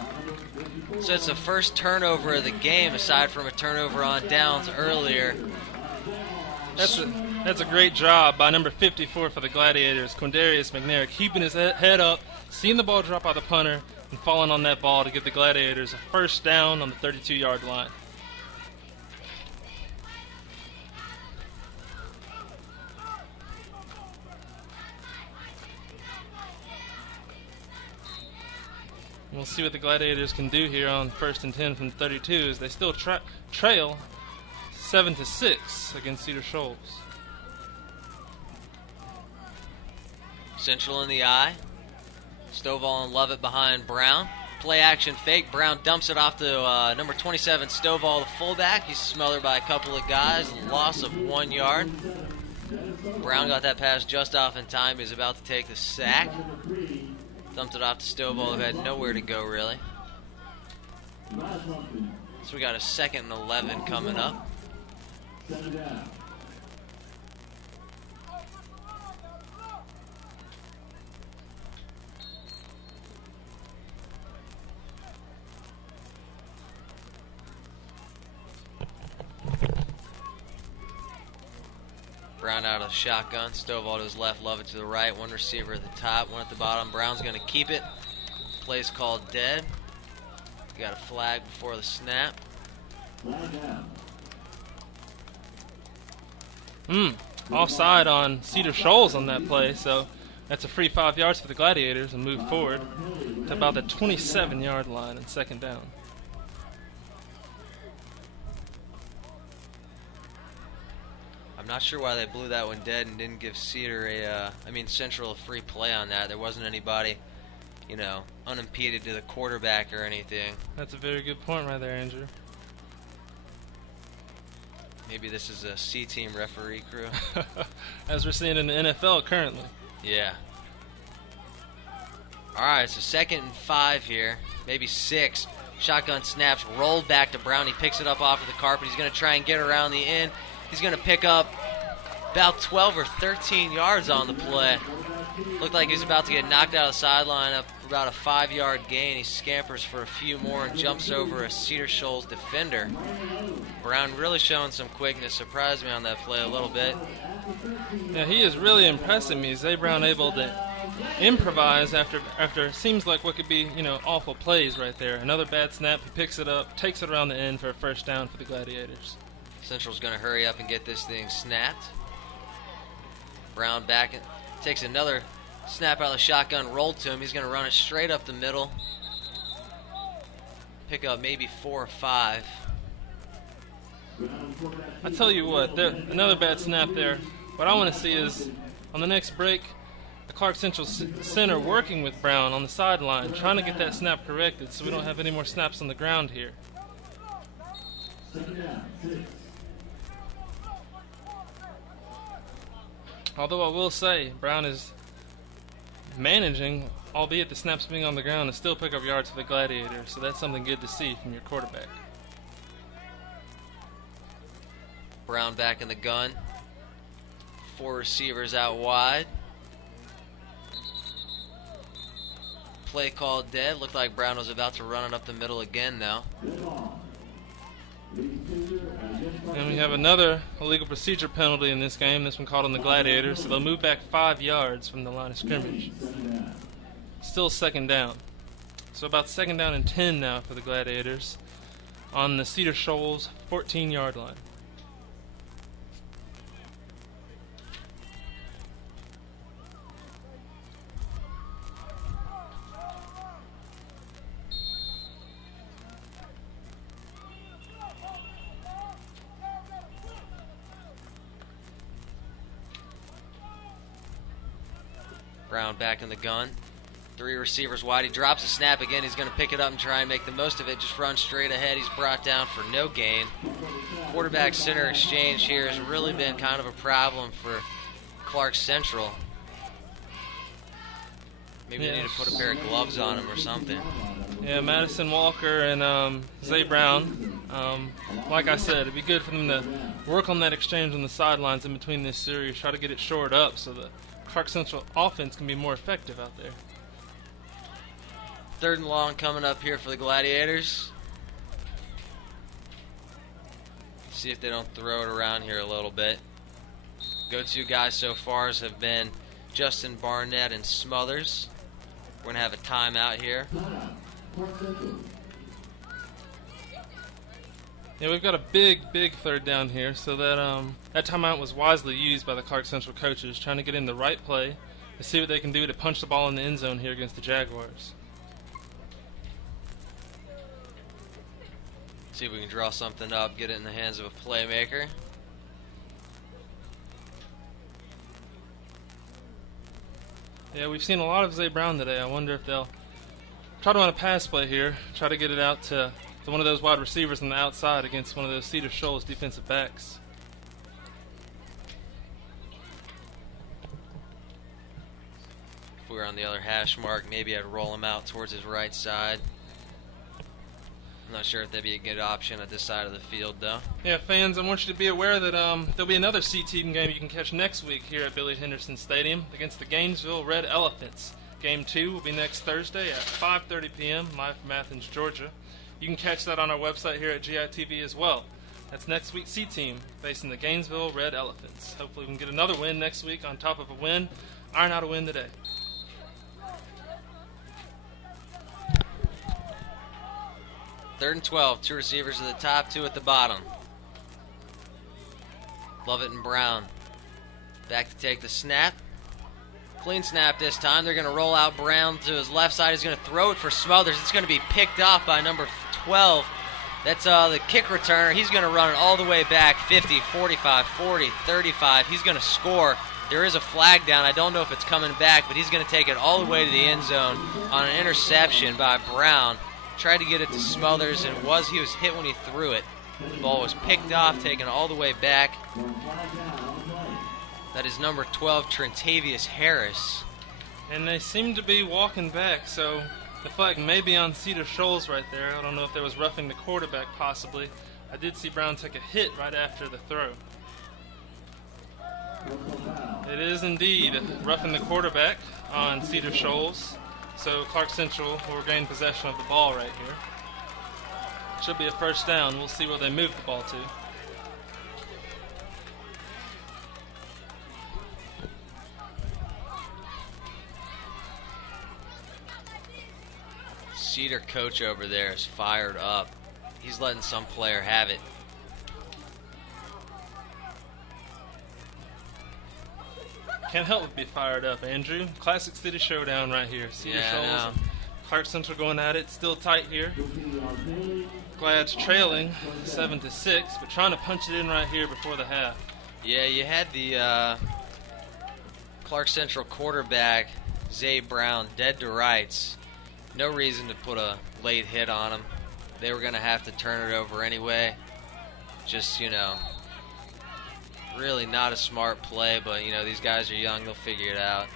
So it's the first turnover of the game, aside from a turnover on downs earlier. That's a great job by number 54 for the Gladiators, Quindarius McNair, keeping his head up, seeing the ball drop by the punter, and falling on that ball to give the Gladiators a first down on the 32-yard line. We'll see what the Gladiators can do here on 1st and 10 from 32 as they still trail 7-6 against Cedar Shoals. Central in the eye. Stovall and Lovett behind Brown. Play action fake. Brown dumps it off to number 27, Stovall, the fullback. He's smothered by a couple of guys. Loss of 1 yard. Brown got that pass just off in time. He was about to take the sack. Dumped it off to Stovall, who had nowhere to go, really. So we got a 2nd and 11 coming up. Brown out of the shotgun. Stovall to his left, Lovett to the right. One receiver at the top, one at the bottom. Brown's going to keep it. Play's called dead. Got a flag before the snap. Offside on Cedar Shoals on that play, so that's a free 5 yards for the Gladiators and move forward to about the 27-yard line and 2nd down. I'm not sure why they blew that one dead and didn't give Central a free play on that. There wasn't anybody, unimpeded to the quarterback or anything. That's a very good point right there, Andrew. Maybe this is a C-team referee crew. As we're seeing in the NFL currently. Yeah. Alright, so 2nd and 5 here. Maybe 6. Shotgun snaps, rolled back to Brown. He picks it up off of the carpet. He's going to try and get around the end. He's going to pick up about 12 or 13 yards on the play. Looked like he was about to get knocked out of the sideline, up about a 5-yard gain. He scampers for a few more and jumps over a Cedar Shoals defender. Brown really showing some quickness. Surprised me on that play a little bit. Yeah, he is really impressing me. Zay Brown able to improvise after seems like what could be, awful plays right there. Another bad snap. He picks it up, takes it around the end for a first down for the Gladiators. Central's going to hurry up and get this thing snapped. Brown back and takes another snap out of the shotgun, rolled to him. He's going to run it straight up the middle. Pick up maybe 4 or 5. I tell you what, another bad snap there. What I want to see is, on the next break, the Clarke Central center working with Brown on the sideline, trying to get that snap corrected so we don't have any more snaps on the ground here. Although I will say, Brown is managing, albeit the snaps being on the ground, to still pick up yards for the Gladiators, so that's something good to see from your quarterback. Brown back in the gun. 4 receivers out wide. Play called dead. Looked like Brown was about to run it up the middle again now. And we have another illegal procedure penalty in this game, this one called on the Gladiators, so they'll move back 5 yards from the line of scrimmage. Still 2nd down. So about 2nd down and 10 now for the Gladiators on the Cedar Shoals 14-yard line. Brown back in the gun. 3 receivers wide. He drops a snap again. He's going to pick it up and try and make the most of it. Just run straight ahead. He's brought down for no gain. Quarterback center exchange here has really been kind of a problem for Clarke Central. Maybe they need to put a pair of gloves on him or something. Yeah, Madison Walker and Zay Brown. Like I said, it'd be good for them to work on that exchange on the sidelines in between this series, try to get it shored up so the Clarke Central offense can be more effective out there. 3rd and long coming up here for the Gladiators. See if they don't throw it around here a little bit. Go-to guys so far have been Justin Barnett and Smothers. We're going to have a timeout here. Yeah, we've got a big 3rd down here, so that timeout was wisely used by the Clarke Central coaches, trying to get in the right play to see what they can do to punch the ball in the end zone here against the Jaguars. See if we can draw something up, get it in the hands of a playmaker. Yeah, we've seen a lot of Zay Brown today. I wonder if they'll try to run a pass play here, try to get it out to one of those wide receivers on the outside against one of those Cedar Shoals defensive backs. If we were on the other hash mark, maybe I'd roll him out towards his right side. I'm not sure if that'd be a good option at this side of the field, though. Yeah, fans, I want you to be aware that there'll be another C-Team game you can catch next week here at Billy Henderson Stadium against the Gainesville Red Elephants. Game 2 will be next Thursday at 5:30 p.m. live from Athens, Georgia. You can catch that on our website here at GITV as well. That's next week's C-Team facing the Gainesville Red Elephants. Hopefully we can get another win next week on top of a win. Iron out a win today. Third and 12, 2 receivers at the top, 2 at the bottom. Lovett and Brown back to take the snap. Clean snap this time. They're going to roll out Brown to his left side. He's going to throw it for Smothers. It's going to be picked off by number 12. That's the kick returner. He's going to run it all the way back, 50, 45, 40, 35. He's going to score. There is a flag down. I don't know if it's coming back, but he's going to take it all the way to the end zone on an interception by Brown. Tried to get it to Smothers, and he was hit when he threw it. The ball was picked off, taken all the way back. That is number 12, Trentavious Harris. And they seem to be walking back, so the flag may be on Cedar Shoals right there. I don't know if there was roughing the quarterback, possibly. I did see Brown take a hit right after the throw. It is indeed roughing the quarterback on Cedar Shoals. So Clarke Central will regain possession of the ball right here. Should be a first down. We'll see where they move the ball to. Cedar coach over there is fired up. He's letting some player have it. Can't help but be fired up, Andrew. Classic city showdown right here. Cedar Shoals and Clarke Central going at it. Still tight here. Glad's trailing 7-6, but trying to punch it in right here before the half. Yeah, you had the Clarke Central quarterback, Zay Brown, dead to rights. No reason to put a late hit on him. They were going to have to turn it over anyway. Just, really not a smart play, but, these guys are young. They'll figure it out.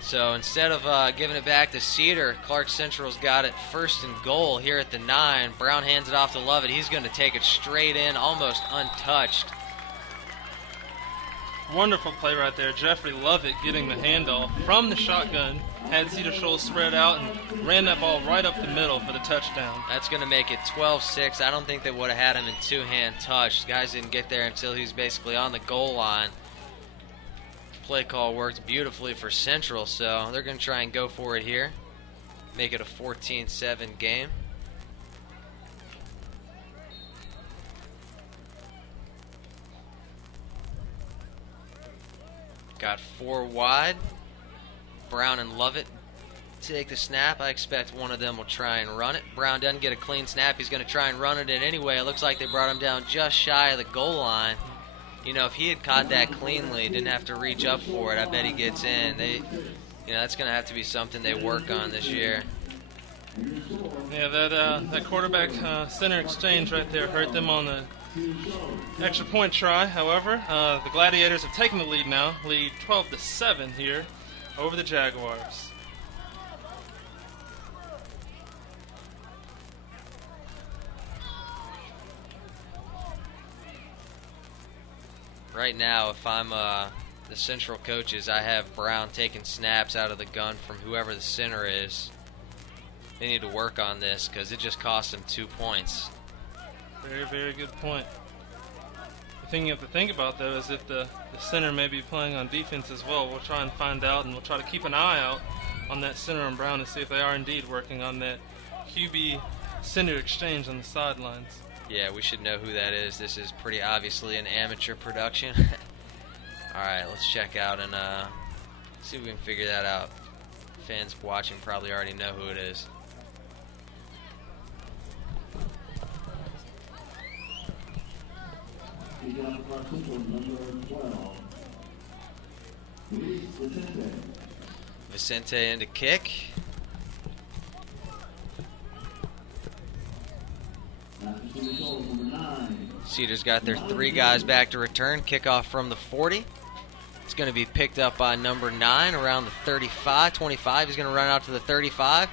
So instead of giving it back to Cedar, Clarke Central's got it 1st and goal here at the 9. Brown hands it off to Lovett. He's going to take it straight in, almost untouched. Wonderful play right there. Jeffrey Lovett getting the handoff from the shotgun. Had Cedar Shoals spread out and ran that ball right up the middle for the touchdown. That's going to make it 12-6. I don't think they would have had him in two-hand touch. The guys didn't get there until he was basically on the goal line. Play call worked beautifully for Central, so they're going to try and go for it here. Make it a 14-7 game. Got 4 wide. Brown and Lovett take the snap. I expect one of them will try and run it. Brown doesn't get a clean snap. He's going to try and run it in anyway. It looks like they brought him down just shy of the goal line. If he had caught that cleanly, didn't have to reach up for it, I bet he gets in. That's going to have to be something they work on this year. Yeah, that quarterback center exchange right there hurt them on the extra point try. However, the Gladiators have taken the lead now. Lead 12-7 here over the Jaguars. Right now, if I'm the Central coaches, I have Brown taking snaps out of the gun from whoever the center is. They need to work on this because it just cost them 2 points. Very, very good point. The thing you have to think about, though, is if the center may be playing on defense as well. We'll try and find out, and we'll try to keep an eye out on that center and Brown to see if they are indeed working on that QB center exchange on the sidelines. Yeah, we should know who that is. This is pretty obviously an amateur production. Alright, let's check out and see if we can figure that out. Fans watching probably already know who it is. Vicente into kick. Cedar's got their 3 guys back to return. Kickoff from the 40. It's going to be picked up by number 9 around the 35. 25. He's going to run out to the 35.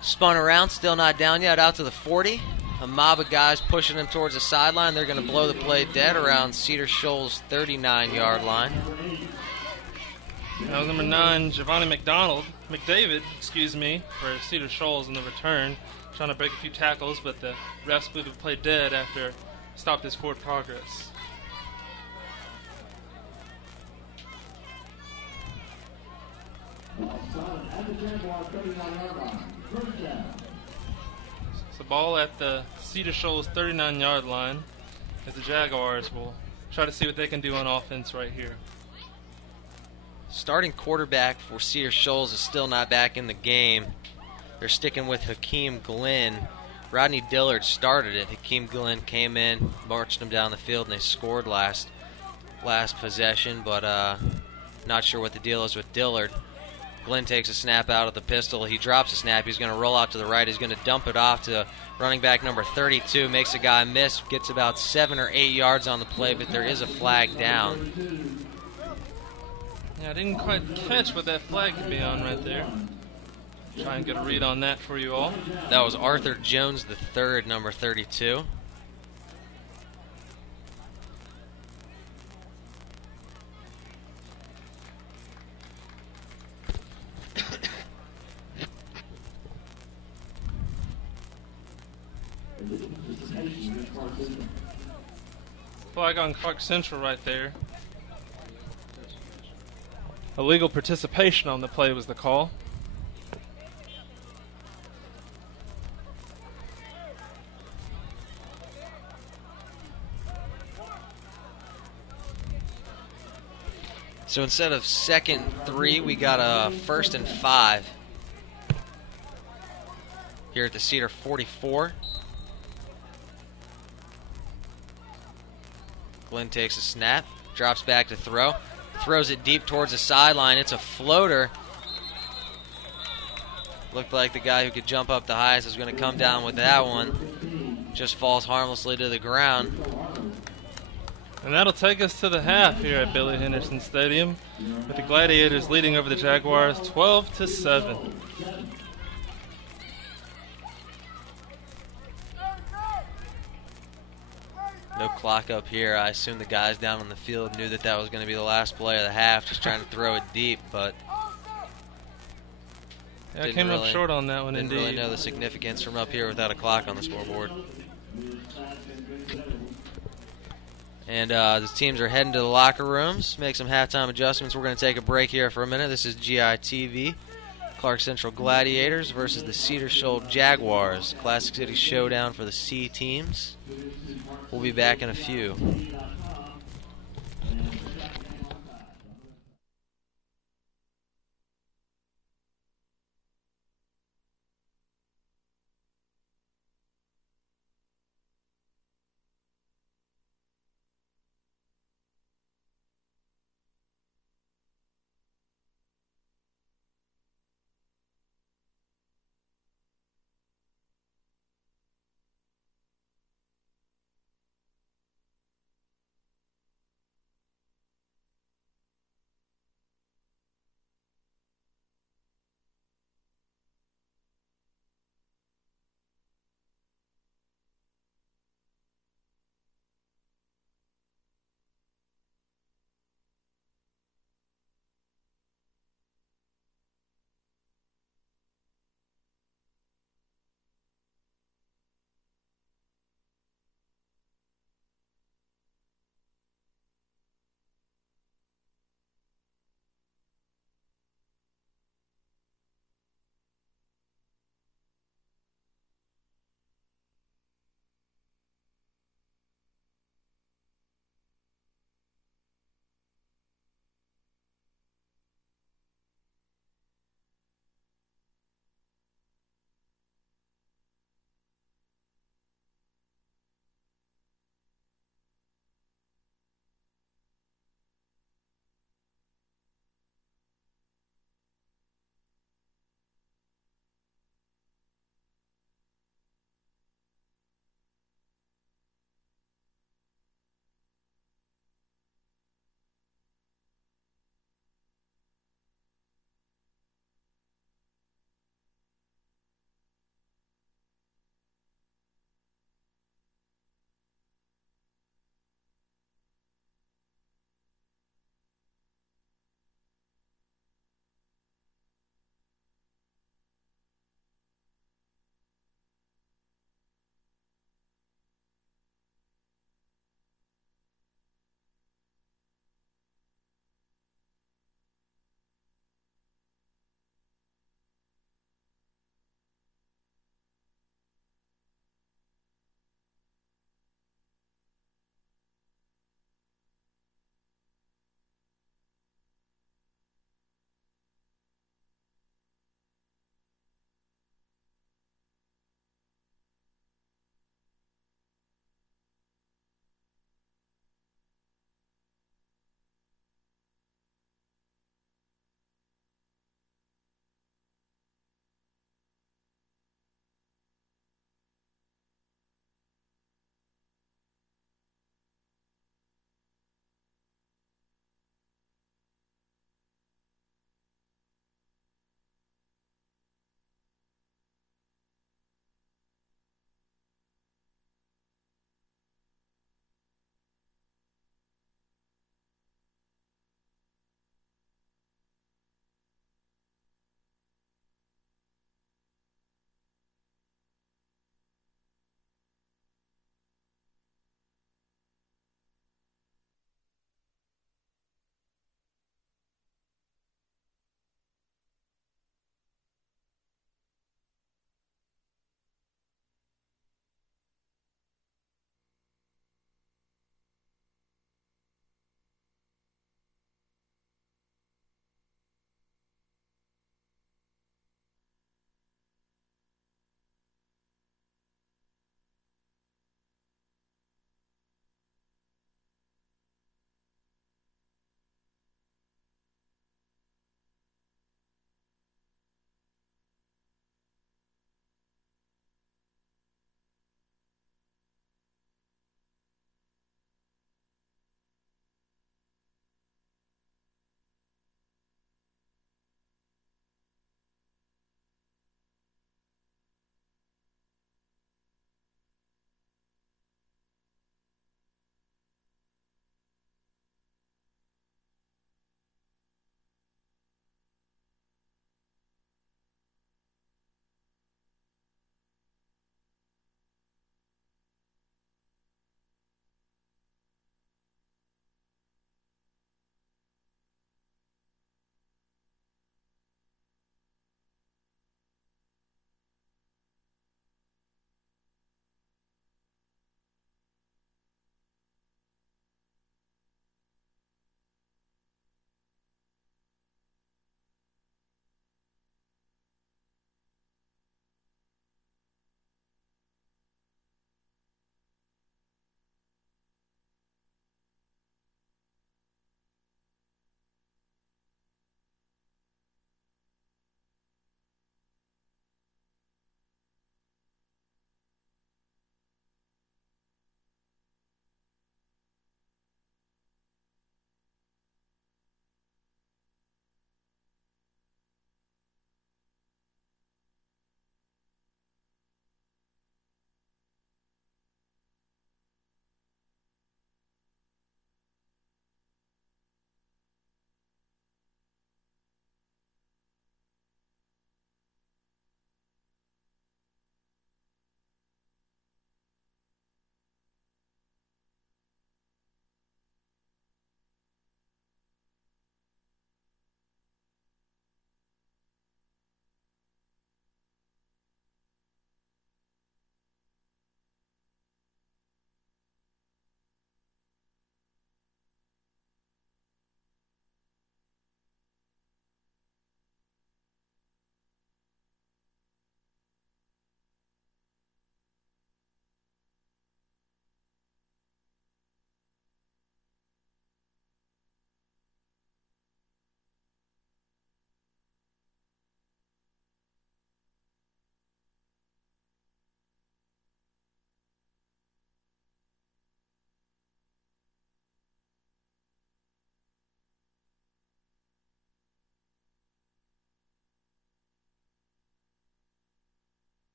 Spun around, still not down yet, out to the 40. A mob of guys pushing him towards the sideline. They're going to blow the play dead around Cedar Shoals' 39-yard line. That was number 9, Giovanni McDavid, for Cedar Shoals in the return. Trying to break a few tackles, but the refs blew the play dead after stopped his forward progress. So ball at the Cedar Shoals 39-yard line as the Jaguars will try to see what they can do on offense right here. Starting quarterback for Cedar Shoals is still not back in the game. They're sticking with Hakeem Glenn. Rodney Dillard started it. Hakeem Glenn came in, marched them down the field, and they scored last possession, but not sure what the deal is with Dillard. Glenn takes a snap out of the pistol. He drops a snap. He's going to roll out to the right. He's going to dump it off to running back number 32. Makes a guy miss. Gets about 7 or 8 yards on the play, but there is a flag down. Yeah, I didn't quite catch what that flag could be on right there. Try and get a read on that for you all. That was Arthur Jones III, number 32. Flag on Clarke Central right there. Illegal participation on the play was the call. So instead of 2nd and 3, we got a 1st and 5 here at the Cedar 44. Glenn takes a snap, drops back to throw, throws it deep towards the sideline. It's a floater. Looked like the guy who could jump up the highest was going to come down with that one. Just falls harmlessly to the ground. And that'll take us to the half here at Billy Henderson Stadium, with the Gladiators leading over the Jaguars 12-7. No clock up here. I assume the guys down on the field knew that that was going to be the last play of the half, just trying to throw it deep, but yeah, came up short on that one. Didn't indeed. really know the significance from up here without a clock on the scoreboard. And the teams are heading to the locker rooms, make some halftime adjustments. We're going to take a break here for a minute. This is GITV. Clarke Central Gladiators versus the Cedar Shoals Jaguars. Classic City showdown for the C teams. We'll be back in a few.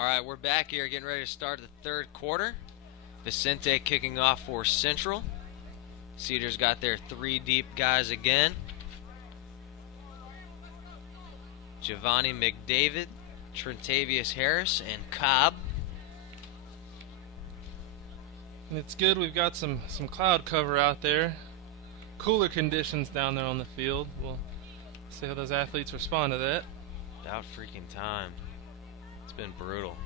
All right, we're back here getting ready to start the third quarter. Vicente kicking off for Central. Cedar's got their 3 deep guys again. Giovanni McDavid, Trentavious Harris, and Cobb. And it's good we've got some cloud cover out there. Cooler conditions down there on the field. We'll see how those athletes respond to that. About freaking time. It's been brutal.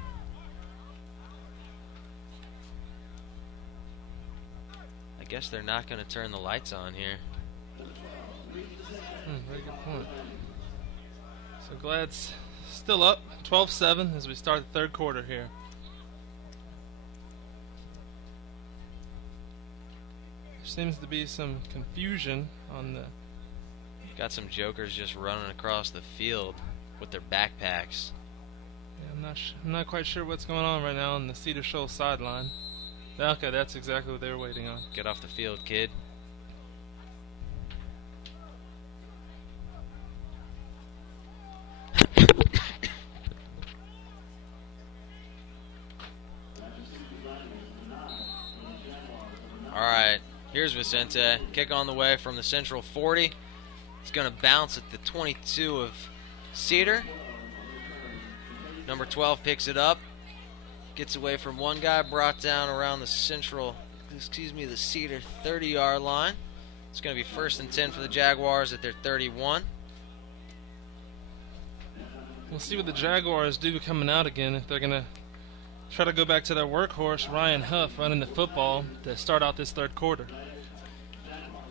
I guess they're not going to turn the lights on here. Very good point. So Glad's still up, 12-7 as we start the third quarter here. There seems to be some confusion on the... Got some jokers just running across the field with their backpacks. Yeah, I'm not quite sure what's going on right now on the Cedar Shoals sideline. Okay, that's exactly what they were waiting on. Get off the field, kid. Alright, here's Vicente. Kick on the way from the Central 40. It's going to bounce at the 22 of Cedar. Number 12 picks it up. Gets away from one guy, brought down around the the Cedar 30-yard line. It's going to be 1st and 10 for the Jaguars at their 31. We'll see what the Jaguars do coming out again, if they're going to try to go back to their workhorse, Ryan Huff, running the football to start out this third quarter.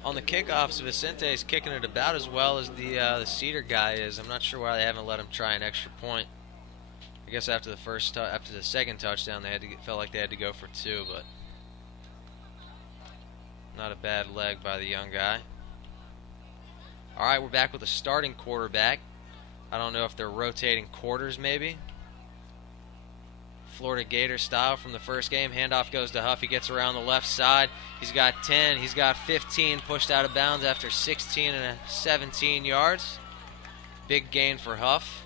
On the kickoffs, Vicente is kicking it about as well as the Cedar guy is. I'm not sure why they haven't let him try an extra point. I guess after the second touchdown, felt like they had to go for 2, but not a bad leg by the young guy. All right, we're back with a starting quarterback. I don't know if they're rotating quarters, maybe. Florida Gator style from the first game. Handoff goes to Huff. He gets around the left side. He's got 10. He's got 15 pushed out of bounds after 16 and 17 yards. Big gain for Huff.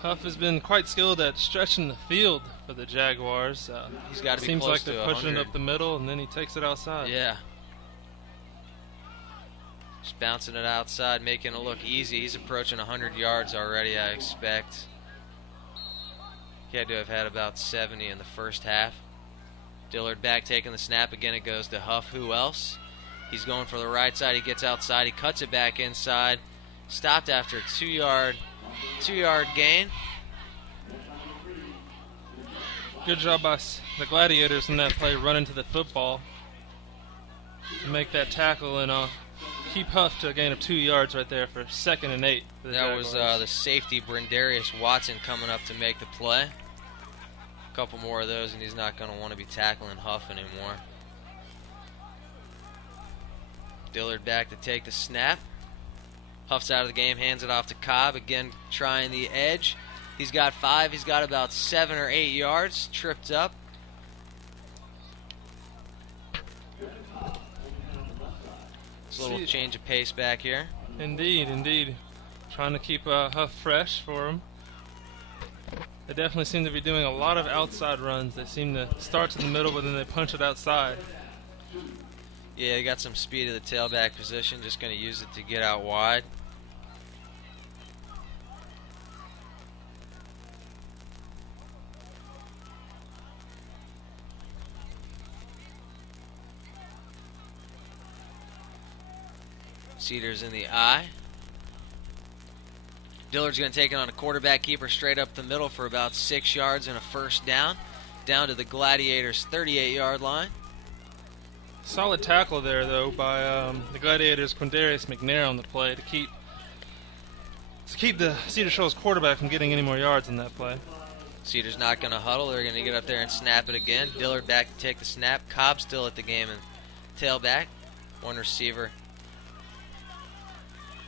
Huff has been quite skilled at stretching the field for the Jaguars. He's got to be seems close like to they're 100. pushing it up the middle, and then he takes it outside. Yeah. Just bouncing it outside, making it look easy. He's approaching 100 yards already, I expect. He had to have had about 70 in the first half. Dillard back taking the snap. Again, it goes to Huff. Who else? He's going for the right side. He gets outside. He cuts it back inside. Stopped after a 2-yard gain. Good job by the Gladiators in that play, running to the football to make that tackle and keep Huff to a gain of 2 yards right there for 2nd and 8. That was the safety, Brendarius Watson, coming up to make the play. A couple more of those, and he's not going to want to be tackling Huff anymore. Dillard back to take the snap. Huff's out of the game, hands it off to Cobb. Again, trying the edge. He's got 5. He's got about 7 or 8 yards. Tripped up. It's a little change of pace back here. Indeed. Trying to keep Huff fresh for him. They definitely seem to be doing a lot of outside runs. They seem to start to the middle, but then they punch it outside. Yeah, he got some speed at the tailback position. Just going to use it to get out wide. Cedar's in the eye. Dillard's going to take it on a quarterback keeper straight up the middle for about 6 yards and a first down. Down to the Gladiators' 38-yard line. Solid tackle there, though, by the Gladiators' Quindarius McNair on the play to keep the Cedar Shoals quarterback from getting any more yards in that play. Cedar's not going to huddle. They're going to get up there and snap it again. Dillard back to take the snap. Cobb still at the game and tailback. One receiver.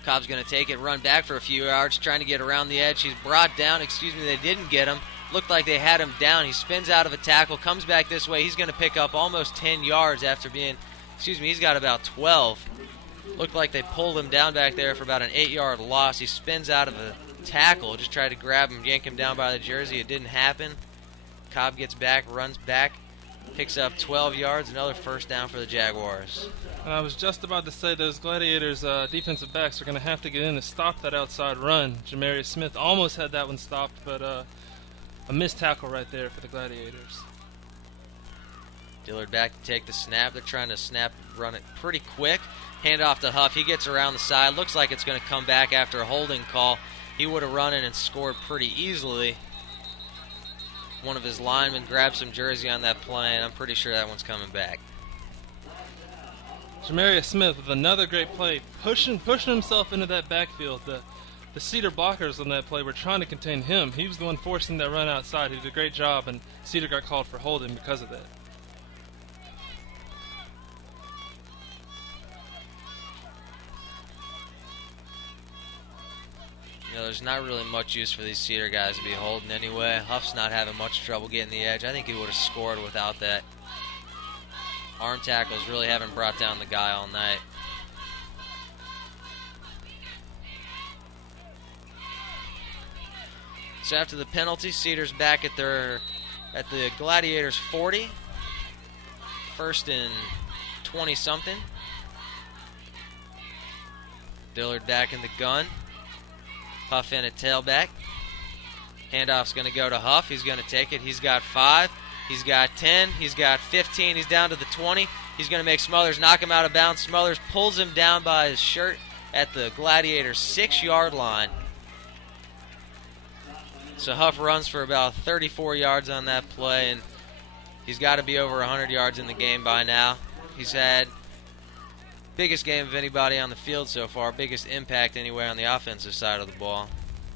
Cobb's going to take it, run back for a few yards, trying to get around the edge. He's brought down. They didn't get him. Looked like they had him down. He spins out of a tackle, comes back this way. He's going to pick up almost 10 yards after he's got about 12. Looked like they pulled him down back there for about an 8-yard loss. He spins out of a tackle. Just tried to grab him, yank him down by the jersey. It didn't happen. Cobb gets back, runs back, picks up 12 yards, another first down for the Jaguars. And I was just about to say those Gladiators defensive backs are going to have to get in to stop that outside run. Jamarius Smith almost had that one stopped, but a missed tackle right there for the Gladiators. Dillard back to take the snap. They're trying to run it pretty quick. Hand off to Huff. He gets around the side. Looks like it's going to come back after a holding call. He would have run in and scored pretty easily. One of his linemen grabbed some jersey on that play, and I'm pretty sure that one's coming back. Jamarius Smith with another great play, pushing himself into that backfield. The Cedar blockers on that play were trying to contain him. He was the one forcing that run outside. He did a great job, and Cedar got called for holding because of that. You know, there's not really much use for these Cedar guys to be holding anyway. Huff's not having much trouble getting the edge. I think he would have scored without that. Arm tackles really haven't brought down the guy all night. So after the penalty, Cedar's back at the Gladiators 40. First and 20-something. Dillard back in the gun. Huff in at tailback. Handoff's going to go to Huff. He's going to take it. He's got 5. He's got 10. He's got 15. He's down to the 20. He's going to make Smothers knock him out of bounds. Smothers pulls him down by his shirt at the Gladiators' 6-yard line. So Huff runs for about 34 yards on that play, and he's got to be over 100 yards in the game by now. He's had biggest game of anybody on the field so far, biggest impact anyway on the offensive side of the ball.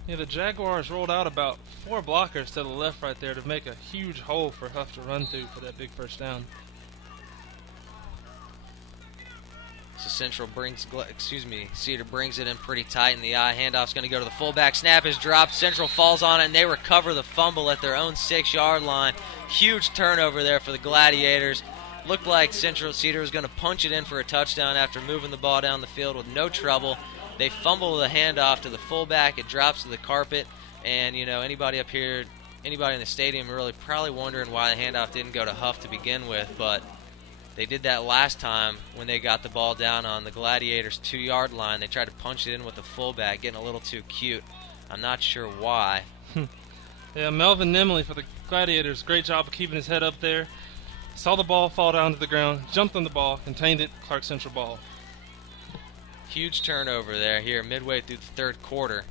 Yeah, the Jaguars rolled out about 4 blockers to the left right there to make a huge hole for Huff to run through for that big first down. So Cedar brings it in pretty tight in the eye. Handoff's going to go to the fullback. Snap is dropped. Central falls on it, and they recover the fumble at their own 6-yard line. Huge turnover there for the Gladiators. Looked like Cedar was going to punch it in for a touchdown after moving the ball down the field with no trouble. They fumble the handoff to the fullback. It drops to the carpet. And, you know, anybody up here, anybody in the stadium really probably wondering why the handoff didn't go to Huff to begin with. But they did that last time when they got the ball down on the Gladiators' 2-yard line. They tried to punch it in with the fullback, getting a little too cute. I'm not sure why. Yeah, Melvin Nimley for the Gladiators. Great job of keeping his head up there. Saw the ball fall down to the ground, jumped on the ball, contained it, Clarke Central ball. Huge turnover there here midway through the third quarter.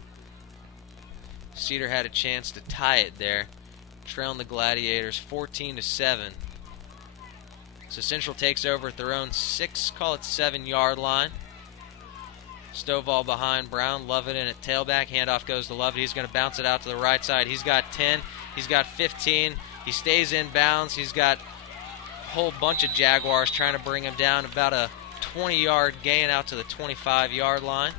Cedar had a chance to tie it there, trailing the Gladiators 14-7. So Central takes over at their own 7-yard line. Stovall behind Brown, Lovett in at tailback. Handoff goes to Lovett. He's going to bounce it out to the right side. He's got 10. He's got 15. He stays in bounds. He's got whole bunch of Jaguars trying to bring him down, about a 20-yard gain out to the 25-yard line.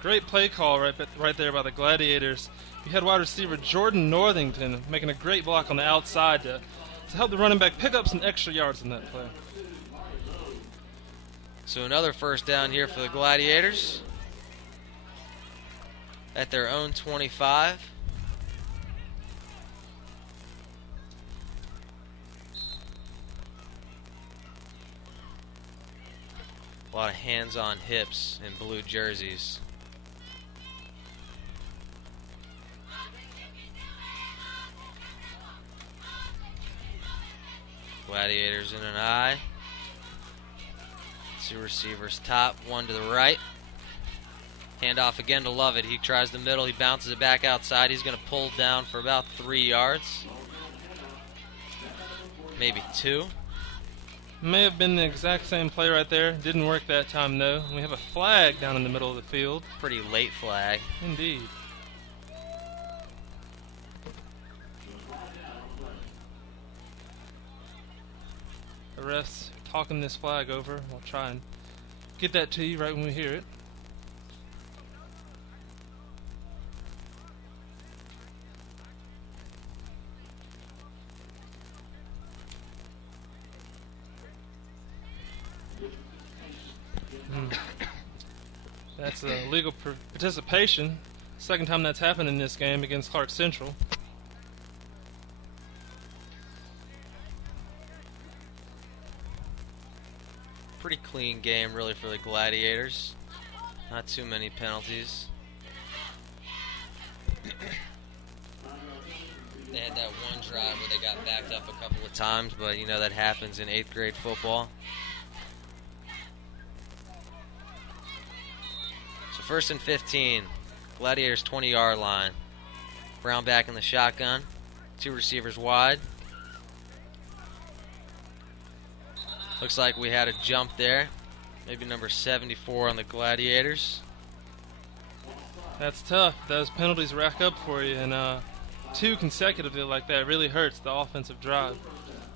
Great play call right there by the Gladiators. You had wide receiver Jordan Northington making a great block on the outside to help the running back pick up some extra yards in that play. So another first down here for the Gladiators at their own 25. A lot of hands on hips in blue jerseys. Gladiators in an eye. 2 receivers top, 1 to the right. Handoff again to Lovett. He tries the middle. He bounces it back outside. He's going to pull down for about 3 yards. Maybe 2. May have been the exact same play right there. Didn't work that time, though. We have a flag down in the middle of the field. Pretty late flag. Indeed. The refs talking this flag over. I'll try and get that to you right when we hear it. That's a legal participation. Second time that's happened in this game against Clarke Central. Pretty clean game, really, for the Gladiators. Not too many penalties. They had that one drive where they got backed up a couple of times, but you know that happens in 8th grade football. So 1st and 15, Gladiators 20-yard line. Brown back in the shotgun, 2 receivers wide. Looks like we had a jump there. Maybe number 74 on the Gladiators. That's tough. Those penalties rack up for you, and 2 consecutively like that really hurts the offensive drive.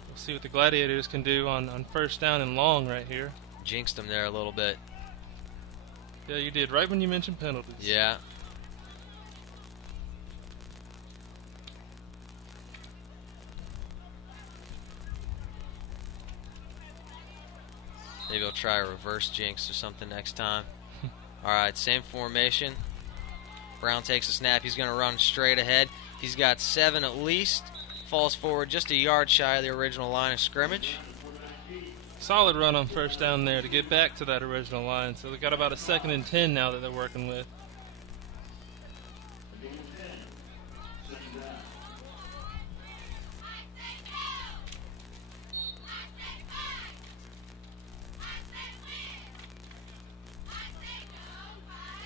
We'll see what the Gladiators can do on first down and long right here. Jinxed them there a little bit. Yeah, you did, right when you mentioned penalties. Yeah. Maybe I'll try a reverse jinx or something next time. Alright, same formation. Brown takes a snap. He's going to run straight ahead. He's got 7 at least. Falls forward just a yard shy of the original line of scrimmage. Solid run on first down there to get back to that original line. So they've got about a 2nd and 10 now that they're working with.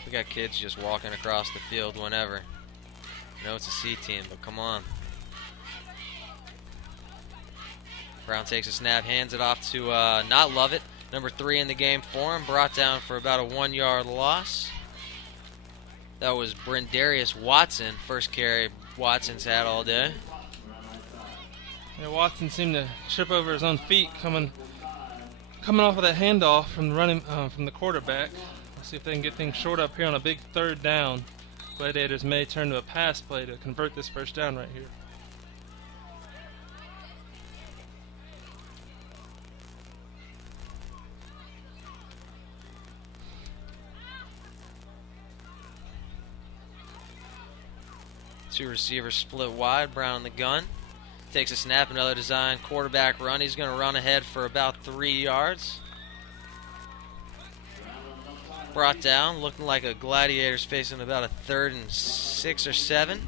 We got kids just walking across the field whenever. I know it's a C team, but come on. Brown takes a snap, hands it off to not Lovett, number 3 in the game for him. Brought down for about a 1-yard loss. That was Brendarius Watson, first carry Watson's had all day. Yeah, Watson seemed to trip over his own feet coming off of that handoff from the quarterback. Let's see if they can get things short up here on a big 3rd down. Gladiators may turn to a pass play to convert this first down right here. Two receivers split wide. Brown in the gun. Takes a snap, another design quarterback run. He's going to run ahead for about 3 yards. Brought down, looking like a Gladiators facing about a 3rd and 6 or 7.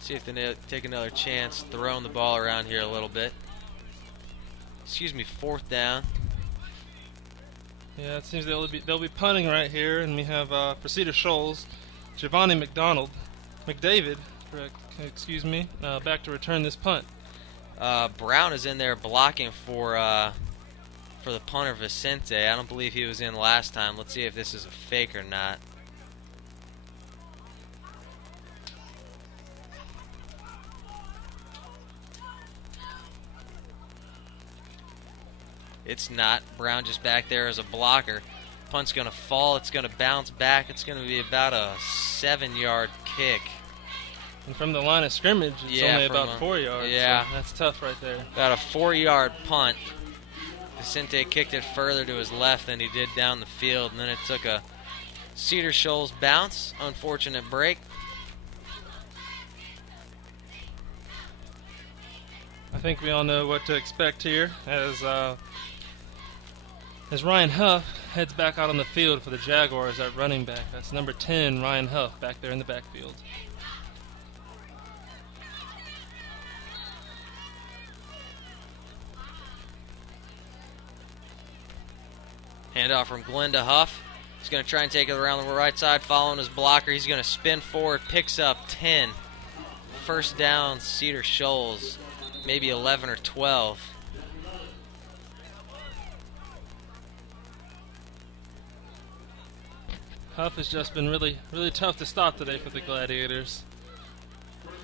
See if they take another chance throwing the ball around here a little bit. Excuse me, 4th down. Yeah, it seems they'll be punting right here, and we have for Cedar Shoals, Giovanni McDavid, excuse me, back to return this punt. Brown is in there blocking for the punter Vicente. I don't believe he was in last time. Let's see if this is a fake or not. It's not. Brown just back there as a blocker. Punt's going to fall. It's going to bounce back. It's going to be about a 7-yard kick. And from the line of scrimmage, it's only about 4 yards. Yeah. So that's tough right there. About a 4-yard punt. Vicente kicked it further to his left than he did down the field. And then it took a Cedar Shoals bounce. Unfortunate break. I think we all know what to expect here as Ryan Huff heads back out on the field for the Jaguars at running back. That's number 10, Ryan Huff, back there in the backfield. Handoff from Glenn to Huff. He's going to try and take it around the right side, following his blocker. He's going to spin forward, picks up 10. First down, Cedar Shoals, maybe 11 or 12. Huff has just been really tough to stop today for the Gladiators.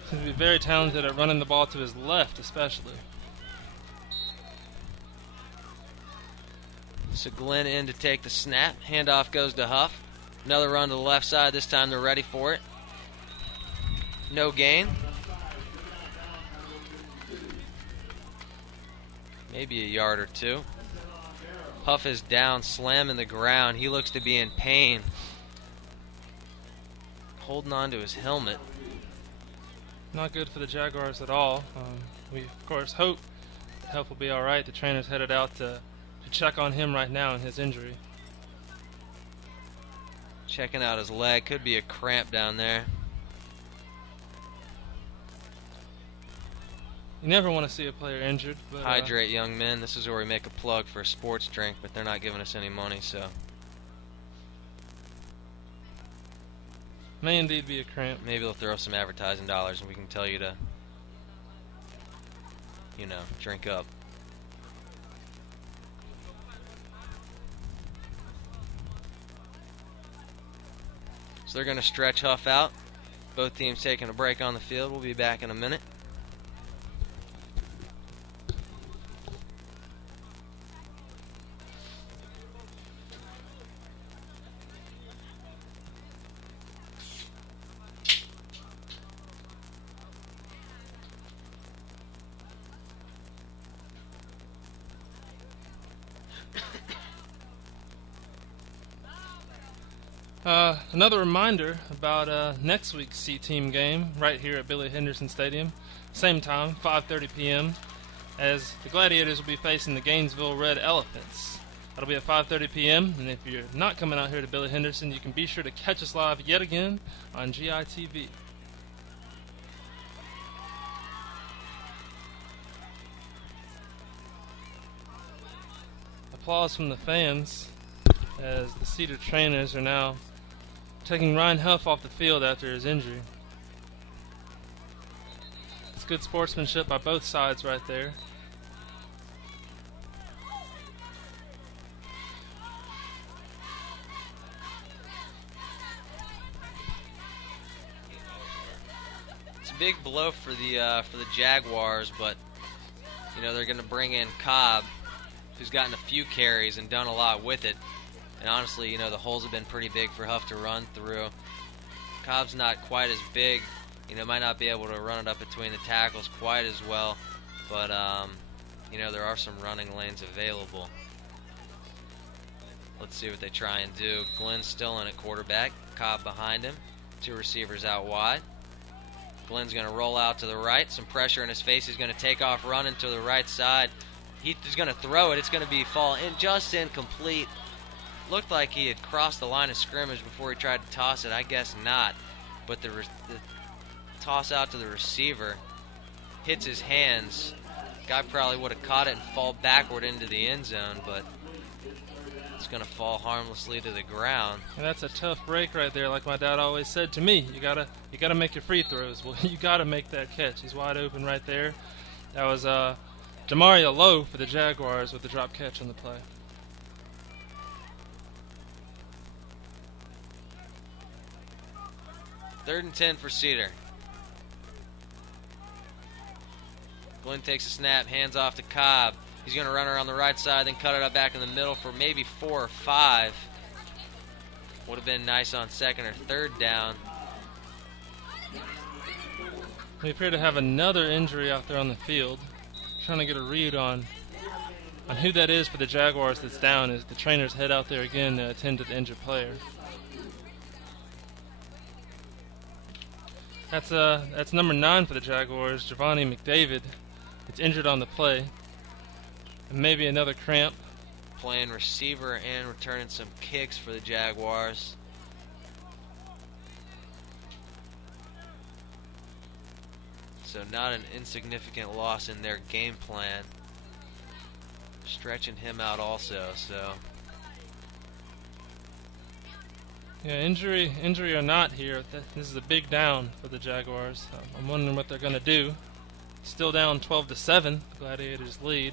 Seems to be very talented at running the ball to his left, especially. So Glenn in to take the snap. Handoff goes to Huff. Another run to the left side. This time they're ready for it. No gain. Maybe a yard or two. Huff is down, slamming the ground. He looks to be in pain. Holding on to his helmet. Not good for the Jaguars at all. We, of course, hope Huff will be alright. The trainer's headed out to check on him right now in his injury. Checking out his leg. Could be a cramp down there. You never want to see a player injured. But, Hydrate, young men. This is where we make a plug for a sports drink, but they're not giving us any money, so. May indeed be a cramp. Maybe they'll throw some advertising dollars and we can tell you to, you know, drink up. So they're going to stretch Huff out. Both teams taking a break on the field. We'll be back in a minute. Another reminder about next week's C-Team game right here at Billy Henderson Stadium. Same time, 5:30 p.m. as the Gladiators will be facing the Gainesville Red Elephants. That'll be at 5:30 p.m. and if you're not coming out here to Billy Henderson, you can be sure to catch us live yet again on GITV. Applause from the fans as the Cedar trainers are now taking Ryan Huff off the field after his injury. It's good sportsmanship by both sides right there. It's a big blow for the Jaguars, but you know they're going to bring in Cobb, who's gotten a few carries and done a lot with it. And honestly, you know, the holes have been pretty big for Huff to run through. Cobb's not quite as big. You know, might not be able to run it up between the tackles quite as well. But, you know, there are some running lanes available. Let's see what they try and do. Glenn's still in at quarterback. Cobb behind him. Two receivers out wide. Glenn's going to roll out to the right. Some pressure in his face. He's going to take off running to the right side. He's going to throw it. It's going to be fall in, just incomplete. Looked like he had crossed the line of scrimmage before he tried to toss it. I guess not. But the toss out to the receiver hits his hands. Guy probably would have caught it and fall backward into the end zone, but it's going to fall harmlessly to the ground. And that's a tough break right there, like my dad always said to me. You gotta make your free throws. Well, you gotta make that catch. He's wide open right there. That was Demario Lowe for the Jaguars with the drop catch on the play. Third and 10 for Cedar. Glenn takes a snap, hands off to Cobb. He's going to run around the right side, then cut it up back in the middle for maybe 4 or 5. Would have been nice on second or third down. We appear to have another injury out there on the field. Trying to get a read on who that is for the Jaguars that's down as the trainers head out there again to attend to the injured player. That's number 9 for the Jaguars, Giovanni McDavid. It's injured on the play. And maybe another cramp. Playing receiver and returning some kicks for the Jaguars. So not an insignificant loss in their game plan. Stretching him out also, so. Yeah, injury or not here, this is a big down for the Jaguars. I'm wondering what they're going to do. Still down 12-7, the Gladiators lead.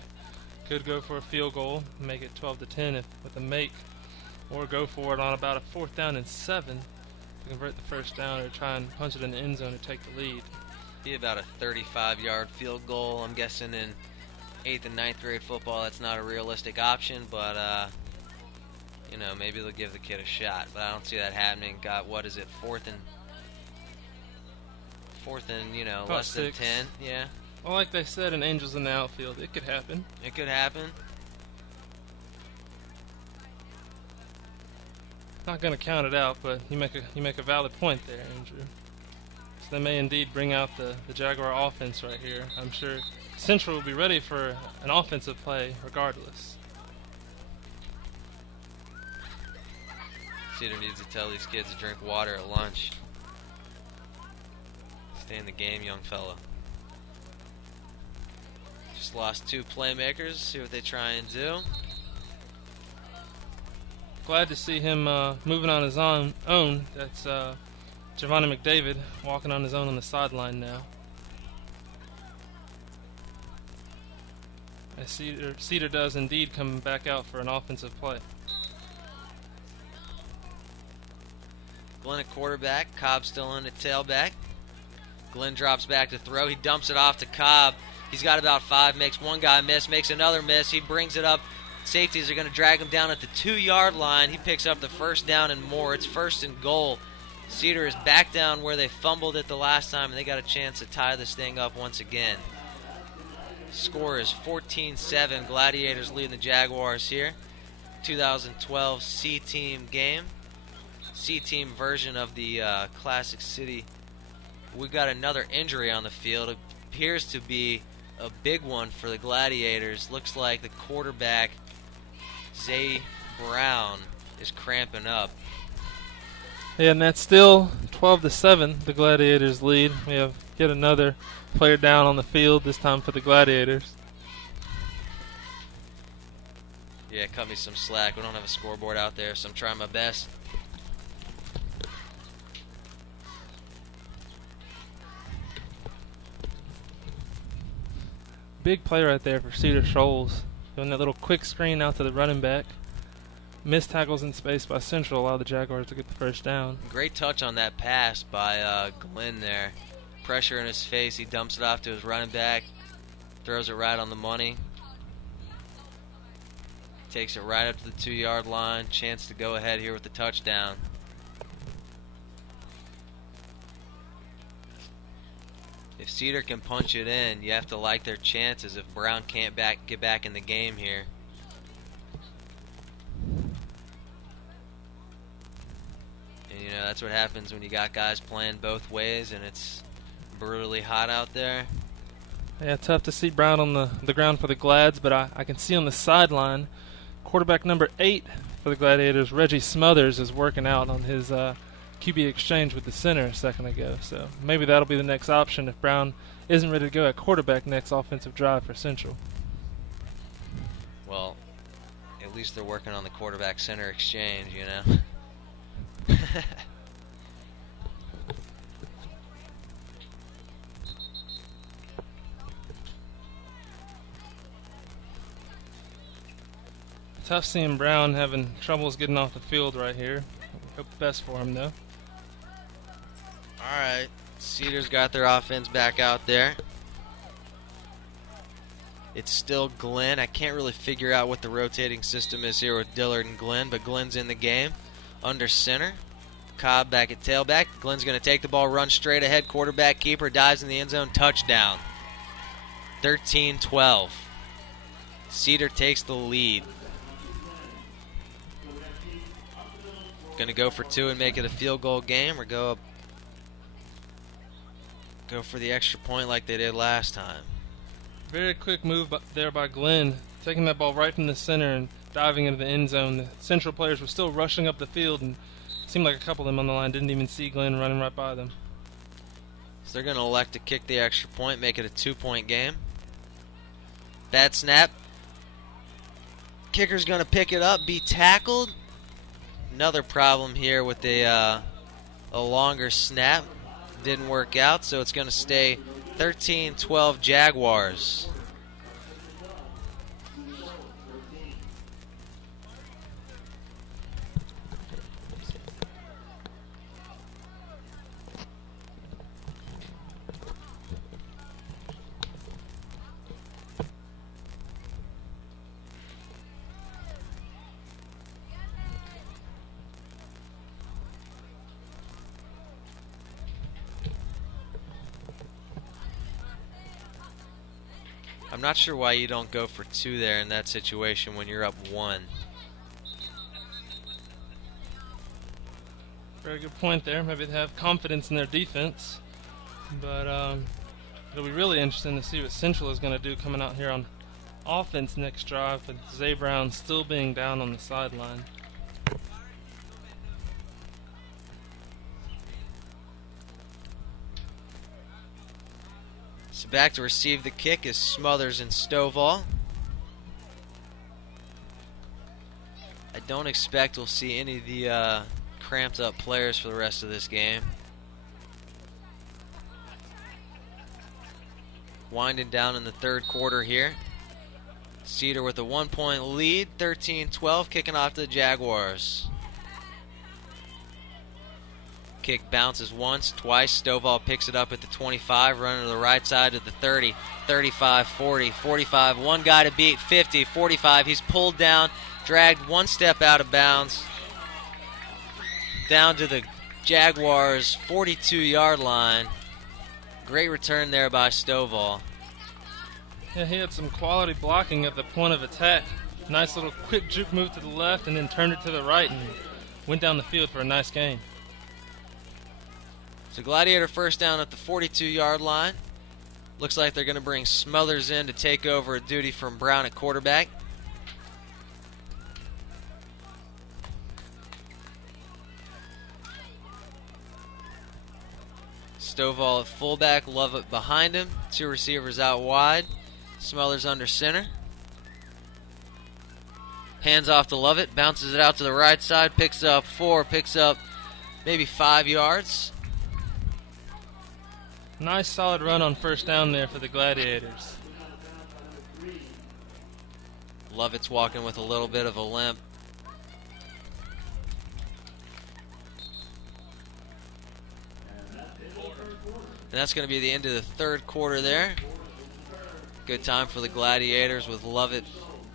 Could go for a field goal, make it 12-10 with a make, or go for it on about a 4th down and 7 to convert the first down or try and punch it in the end zone to take the lead. Be about a 35-yard field goal. I'm guessing in 8th and 9th grade football that's not a realistic option, but you know, maybe they'll give the kid a shot, but I don't see that happening. Got, what is it, 4th and you know, about less 6. than 10, yeah. Well, like they said in Angels in the Outfield, it could happen. It could happen. Not going to count it out, but you make a valid point there, Andrew. So they may indeed bring out the Jaguar offense right here. I'm sure Central will be ready for an offensive play regardless. Cedar needs to tell these kids to drink water at lunch. Stay in the game, young fella. Just lost 2 playmakers. See what they try and do. Glad to see him moving on his own. That's Giovanni McDavid walking on his own on the sideline now. As Cedar does indeed come back out for an offensive play. Glenn at quarterback, Cobb still in at tailback. Glenn drops back to throw. He dumps it off to Cobb. He's got about 5, makes one guy miss, makes another miss. He brings it up. Safeties are going to drag him down at the 2-yard line. He picks up the first down and more. It's 1st and goal. Cedar is back down where they fumbled it the last time, and they got a chance to tie this thing up once again. Score is 14-7. Gladiators leading the Jaguars here. 2012 C-Team game. C-Team version of the Classic City. We got another injury on the field. It appears to be a big one for the Gladiators. Looks like the quarterback, Zay Brown, is cramping up. Yeah, and that's still 12-7. The Gladiators lead. We have yet another player down on the field, this time for the Gladiators. Yeah, cut me some slack. We don't have a scoreboard out there, so I'm trying my best. Big play right there for Cedar Shoals. Doing that little quick screen out to the running back. Missed tackles in space by Central allowed the Jaguars to get the first down. Great touch on that pass by Glenn there. Pressure in his face. He dumps it off to his running back. Throws it right on the money. Takes it right up to the 2-yard line. Chance to go ahead here with the touchdown. If Cedar can punch it in, you have to like their chances if Brown can't get back in the game here. And you know, that's what happens when you got guys playing both ways and it's brutally hot out there. Yeah, tough to see Brown on the ground for the Glads, but I can see on the sideline, quarterback number 8 for the Gladiators, Reggie Smothers, is working out on his QB exchange with the center a second ago. So maybe that'll be the next option if Brown isn't ready to go at quarterback next offensive drive for Central. Well, at least they're working on the quarterback center exchange, you know. Tough seeing Brown having troubles getting off the field right here. Hope the best for him, though. Alright, Cedar's got their offense back out there. It's still Glenn. I can't really figure out what the rotating system is here with Dillard and Glenn, but Glenn's in the game under center. Cobb back at tailback. Glenn's going to take the ball, run straight ahead. Quarterback keeper dives in the end zone. Touchdown. 13-12. Cedar takes the lead. Going to go for 2 and make it a field goal game, or go for the extra point like they did last time. Very quick move there by Glenn, taking that ball right from the center and diving into the end zone. The Central players were still rushing up the field, and it seemed like a couple of them on the line didn't even see Glenn running right by them. So they're going to elect to kick the extra point, make it a 2-point game. Bad snap. Kicker's going to pick it up, be tackled. Another problem here with a longer snap. Didn't work out, so it's going to stay 13-12 Jaguars. I'm not sure why you don't go for 2 there in that situation when you're up 1. Very good point there. Maybe they have confidence in their defense. But it'll be really interesting to see what Central is going to do coming out here on offense next drive, with Zay Brown still being down on the sideline. So back to receive the kick is Smothers and Stovall. I don't expect we'll see any of the cramped up players for the rest of this game. Winding down in the third quarter here. Cedar with a 1-point lead, 13-12, kicking off to the Jaguars. Kick bounces once, twice. Stovall picks it up at the 25, running to the right side to the 30, 35, 40, 45. One guy to beat, 50, 45. He's pulled down, dragged one step out of bounds. Down to the Jaguars' 42-yard line. Great return there by Stovall. Yeah, he had some quality blocking at the point of attack. Nice little quick juke move to the left and then turned it to the right and went down the field for a nice gain. So Gladiator first down at the 42-yard line. Looks like they're going to bring Smothers in to take over a duty from Brown at quarterback. Stovall at fullback, Lovett behind him. Two receivers out wide. Smothers under center. Hands off to Lovett, bounces it out to the right side, picks up 4, picks up maybe 5 yards. Nice solid run on first down there for the Gladiators. Lovett's walking with a little bit of a limp. And that's going to be the end of the third quarter there. Good time for the Gladiators with Lovett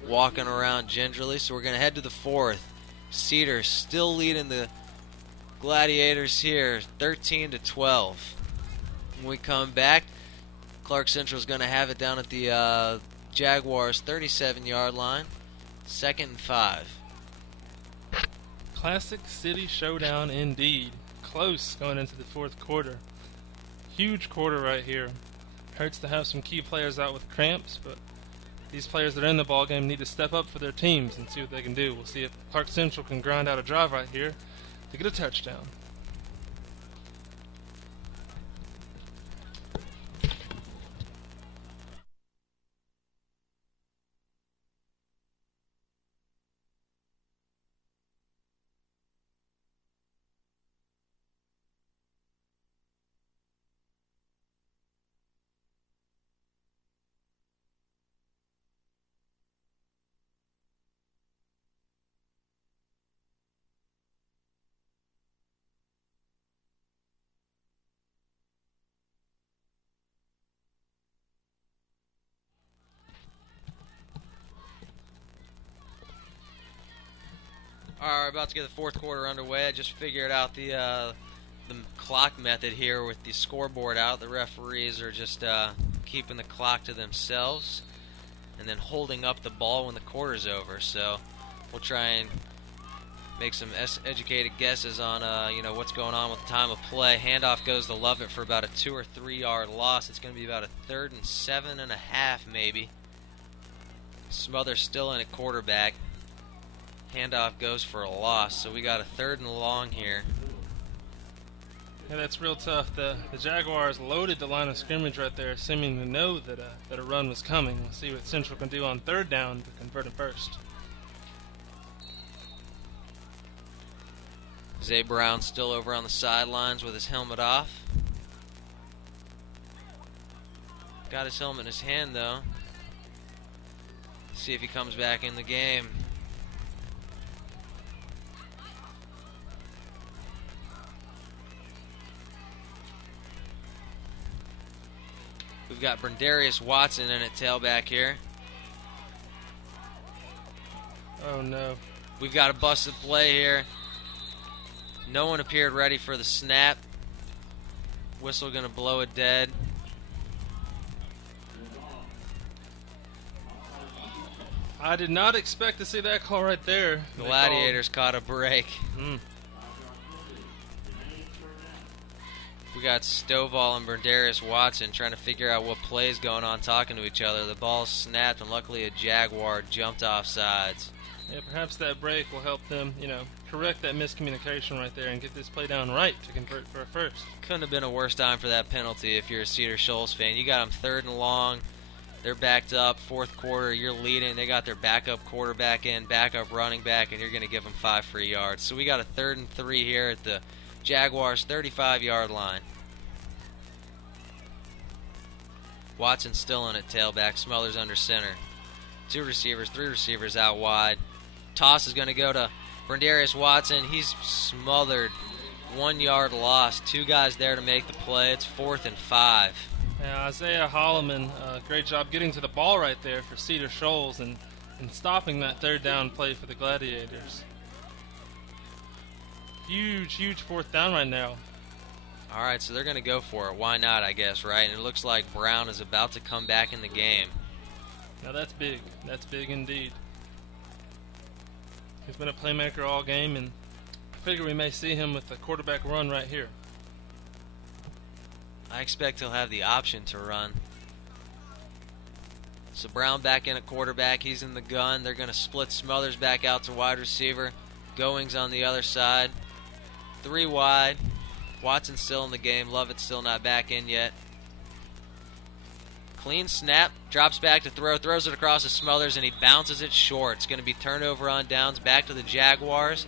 walking around gingerly. So we're going to head to the fourth. Cedar still leading the Gladiators here, 13-12. When we come back, Clarke Central is going to have it down at the Jaguars' 37-yard line, 2nd and 5. Classic City showdown indeed. Close going into the fourth quarter. Huge quarter right here. Hurts to have some key players out with cramps, but these players that are in the ballgame need to step up for their teams and see what they can do. We'll see if Clarke Central can grind out a drive right here to get a touchdown. All right, about to get the fourth quarter underway. I just figured out the clock method here with the scoreboard out. The referees are just keeping the clock to themselves and then holding up the ball when the quarter's over. So we'll try and make some educated guesses on what's going on with the time of play. Handoff goes to Lovett for about a 2 or 3 yard loss. It's going to be about a 3rd and 7.5 maybe. Smothers still in at quarterback. Handoff goes for a loss, so we got a 3rd and long here. Yeah, that's real tough. The Jaguars loaded the line of scrimmage right there, seeming to know that a run was coming. We'll see what Central can do on 3rd down to convert it first. Zay Brown still over on the sidelines with his helmet off. Got his helmet in his hand, though. See if he comes back in the game. We've got Brendarius Watson in at tailback here. Oh no. We've got a busted play here. No one appeared ready for the snap. Whistle going to blow it dead. I did not expect to see that call right there. Gladiators caught a break. we got Stovall and Berdarius Watson trying to figure out what play is going on, talking to each other. The ball snapped, and luckily a Jaguar jumped off sides. Yeah, perhaps that break will help them, correct that miscommunication right there and get this play down right to convert for a first. Couldn't have been a worse time for that penalty if you're a Cedar Shoals fan. You got them 3rd and long. They're backed up, 4th quarter. You're leading. They got their backup quarterback in, backup running back, and you're going to give them 5 free yards. So we got a 3rd and 3 here at the Jaguars' 35-yard line. Watson still in at tailback. Smothers under center. 2 receivers, 3 receivers out wide. Toss is going to go to Berdarius Watson. He's smothered. 1 yard loss. 2 guys there to make the play. It's 4th and 5. Yeah, Isaiah Holloman, great job getting to the ball right there for Cedar Shoals and stopping that 3rd down play for the Gladiators. Huge 4th down right now. All right, so they're going to go for it. Why not, I guess, right? And it looks like Brown is about to come back in the game. Now that's big. That's big indeed. He's been a playmaker all game, and I figure we may see him with the quarterback run right here. I expect he'll have the option to run. So Brown back in at quarterback. He's in the gun. They're going to split Smothers back out to wide receiver. Goings on the other side. 3 wide. Watson still in the game. Lovett's still not back in yet. Clean snap. Drops back to throw. Throws it across to Smothers, and he bounces it short. It's going to be turned over on downs. Back to the Jaguars.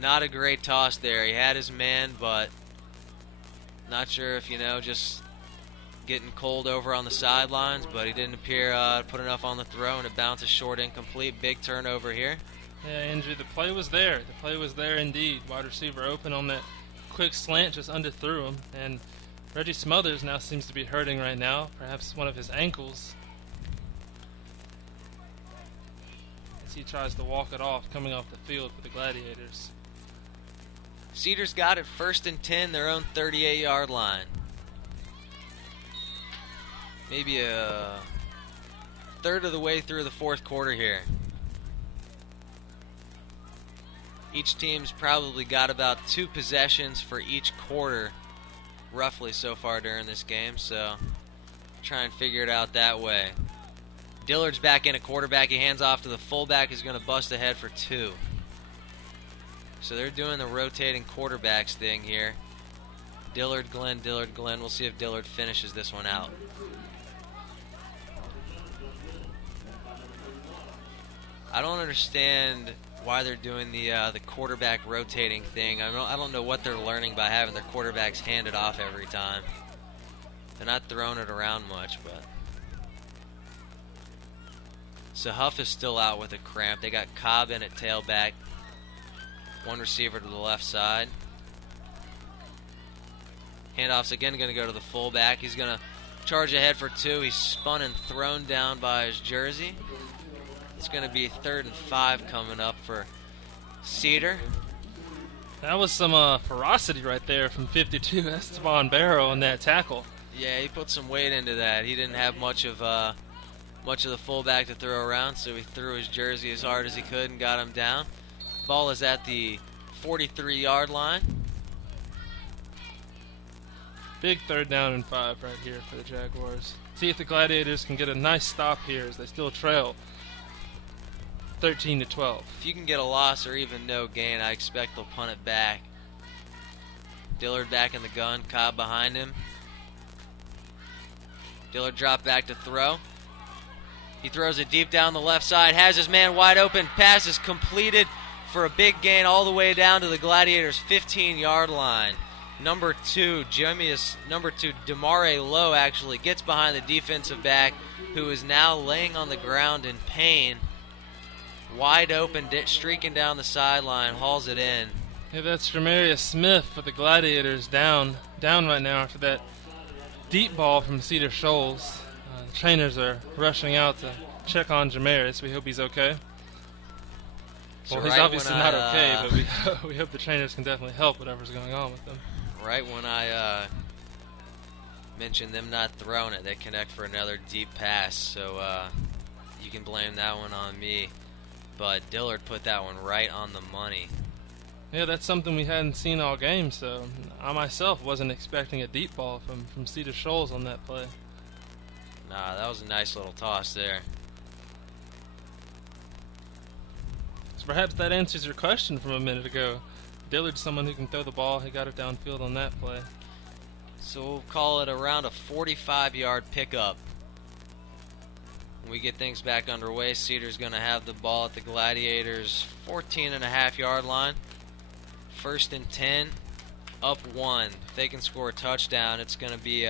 Not a great toss there. He had his man, but not sure if, just getting cold over on the sidelines, but he didn't appear to put enough on the throw, and it bounces short, incomplete. Big turnover here. Yeah, Andrew, the play was there. The play was there indeed. Wide receiver open on that quick slant, just underthrew him. And Reggie Smothers now seems to be hurting right now, perhaps one of his ankles, as he tries to walk it off, coming off the field for the Gladiators. Cedar's got it 1st and 10, their own 38-yard line. Maybe a third of the way through the 4th quarter here. Each team's probably got about 2 possessions for each quarter, roughly so far during this game, so try and figure it out that way. Dillard's back in at quarterback. He hands off to the fullback, who's going to bust ahead for 2. So they're doing the rotating quarterbacks thing here. Dillard, Glenn, Dillard, Glenn. We'll see if Dillard finishes this one out. I don't understand why they're doing the quarterback rotating thing. I don't know what they're learning by having their quarterbacks handed off every time. They're not throwing it around much, but. So Huff is still out with a cramp. They got Cobb in at tailback. 1 receiver to the left side. Handoff's again going to go to the fullback. He's going to charge ahead for 2. He's spun and thrown down by his jersey. It's going to be 3rd and 5 coming up for Cedar. That was some ferocity right there from 52, Esteban Barrow on that tackle. Yeah, he put some weight into that. He didn't have much of the fullback to throw around, so he threw his jersey as hard as he could and got him down. Ball is at the 43-yard line. Big 3rd down and 5 right here for the Jaguars. See if the Gladiators can get a nice stop here as they still trail 13-12. If you can get a loss or even no gain, I expect they'll punt it back. Dillard back in the gun, Cobb behind him. Dillard dropped back to throw. He throws it deep down the left side, has his man wide open. Pass is completed for a big gain all the way down to the Gladiators' 15-yard line. Number 2, Damare Lowe actually gets behind the defensive back, who is now laying on the ground in pain. Wide open, streaking down the sideline, hauls it in. Yeah, that's Jamarius Smith for the Gladiators down right now after that deep ball from Cedar Shoals. The trainers are rushing out to check on Jamarius. We hope he's okay. So well, he's obviously not okay, but we hope the trainers can definitely help whatever's going on with him. Right when I mentioned them not throwing it, they connect for another deep pass, so you can blame that one on me. But Dillard put that one right on the money. Yeah, that's something we hadn't seen all game, so I myself wasn't expecting a deep ball from Cedar Shoals on that play. Nah, that was a nice little toss there. So perhaps that answers your question from a minute ago. Dillard's someone who can throw the ball. He got it downfield on that play. So we'll call it around a 45-yard pickup. When we get things back underway, Cedar's going to have the ball at the Gladiators' 14.5-yard line. 1st and 10, up 1. If they can score a touchdown, it's going to be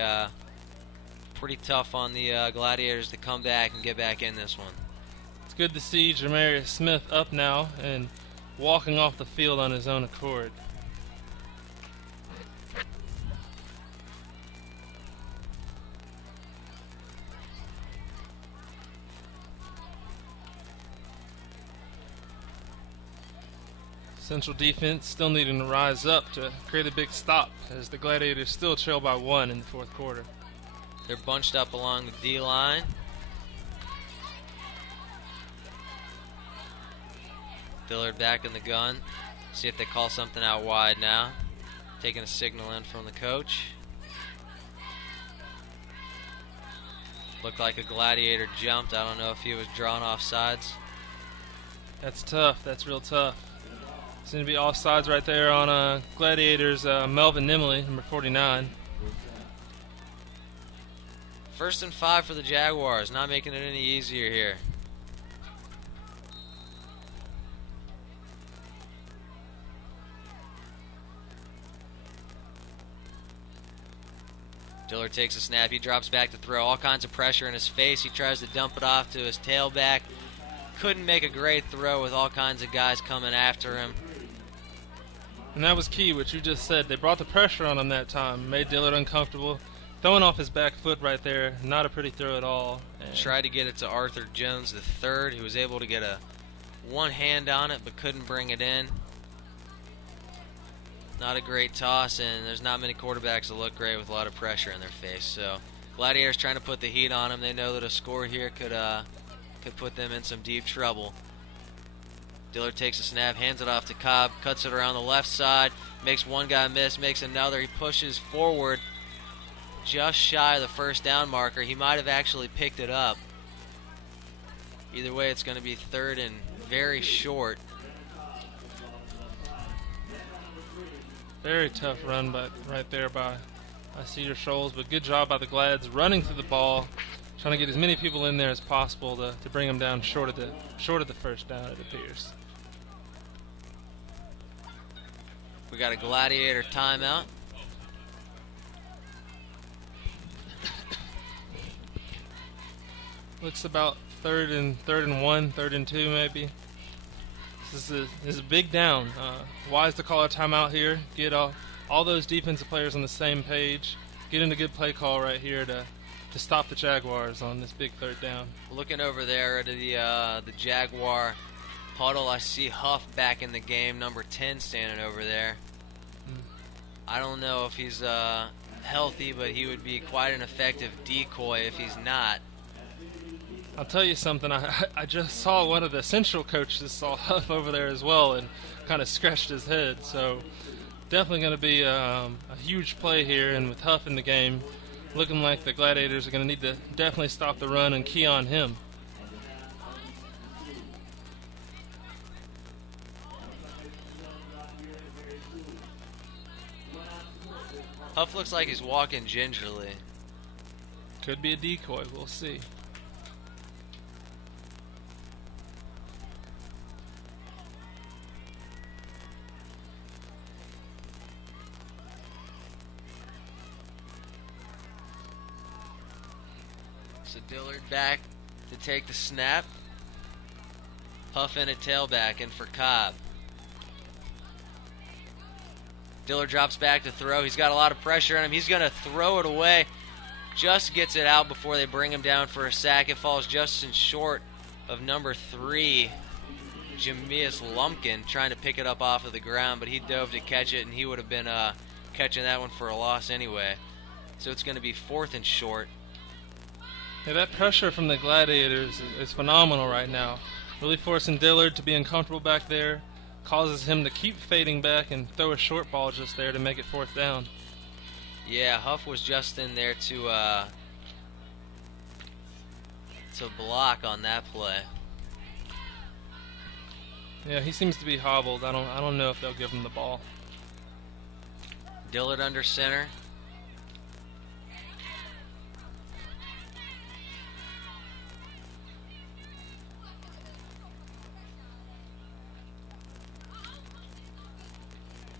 pretty tough on the Gladiators to come back and get back in this one. It's good to see Jamarius Smith up now and walking off the field on his own accord. Central defense still needing to rise up to create a big stop as the Gladiators still trail by 1 in the 4th quarter. They're bunched up along the D-line. Dillard back in the gun. See if they call something out wide now. Taking a signal in from the coach. Looked like a Gladiator jumped. I don't know if he was drawn off sides. That's tough. That's real tough. It's going to be offsides right there on Gladiators' Melvin Nimley, number 49. 1st and 5 for the Jaguars. Not making it any easier here. Dillard takes a snap. He drops back to throw. All kinds of pressure in his face. He tries to dump it off to his tailback. Couldn't make a great throw with all kinds of guys coming after him. And that was key, what you just said. They brought the pressure on him that time, made Dillard uncomfortable. Throwing off his back foot right there, not a pretty throw at all. And tried to get it to Arthur Jones III, who was able to get one hand on it but couldn't bring it in. Not a great toss, and there's not many quarterbacks that look great with a lot of pressure in their face. So Gladiators trying to put the heat on him. They know that a score here could put them in some deep trouble. Dillard takes a snap, hands it off to Cobb, cuts it around the left side, makes one guy miss, makes another. He pushes forward just shy of the 1st down marker. He might have actually picked it up. Either way, it's going to be 3rd and very short. Very tough run right there by Cedar Shoals, but good job by the Glads running through the ball, trying to get as many people in there as possible to bring them down short of the 1st down, it appears. We got a Gladiator timeout. Looks about 3rd and 1, 3rd and 2 maybe. This is a big down. Wise to call a timeout here. Get all those defensive players on the same page. Get in a good play call right here to stop the Jaguars on this big 3rd down. Looking over there at the Jaguar huddle, I see Huff back in the game, number 10 standing over there. I don't know if he's healthy, but he would be quite an effective decoy if he's not. I'll tell you something, I just saw one of the Central coaches saw Huff over there as well and kind of scratched his head. So definitely going to be a huge play here, and with Huff in the game, looking like the Gladiators are going to need to definitely stop the run and key on him. Huff looks like he's walking gingerly. Could be a decoy, we'll see. So Dillard back to take the snap. Huff in at tailback and for Cobb. Dillard drops back to throw. He's got a lot of pressure on him. He's going to throw it away. Just gets it out before they bring him down for a sack. It falls just in short of number 3, Jamius Lumpkin, trying to pick it up off of the ground, but he dove to catch it, and he would have been catching that one for a loss anyway. So it's going to be 4th and short. Yeah, that pressure from the Gladiators is phenomenal right now. Really forcing Dillard to be uncomfortable back there. causes him to keep fading back and throw a short ball just there to make it 4th down. Yeah, Huff was just in there to block on that play. Yeah, he seems to be hobbled. I don't know if they'll give him the ball. Dillard under center.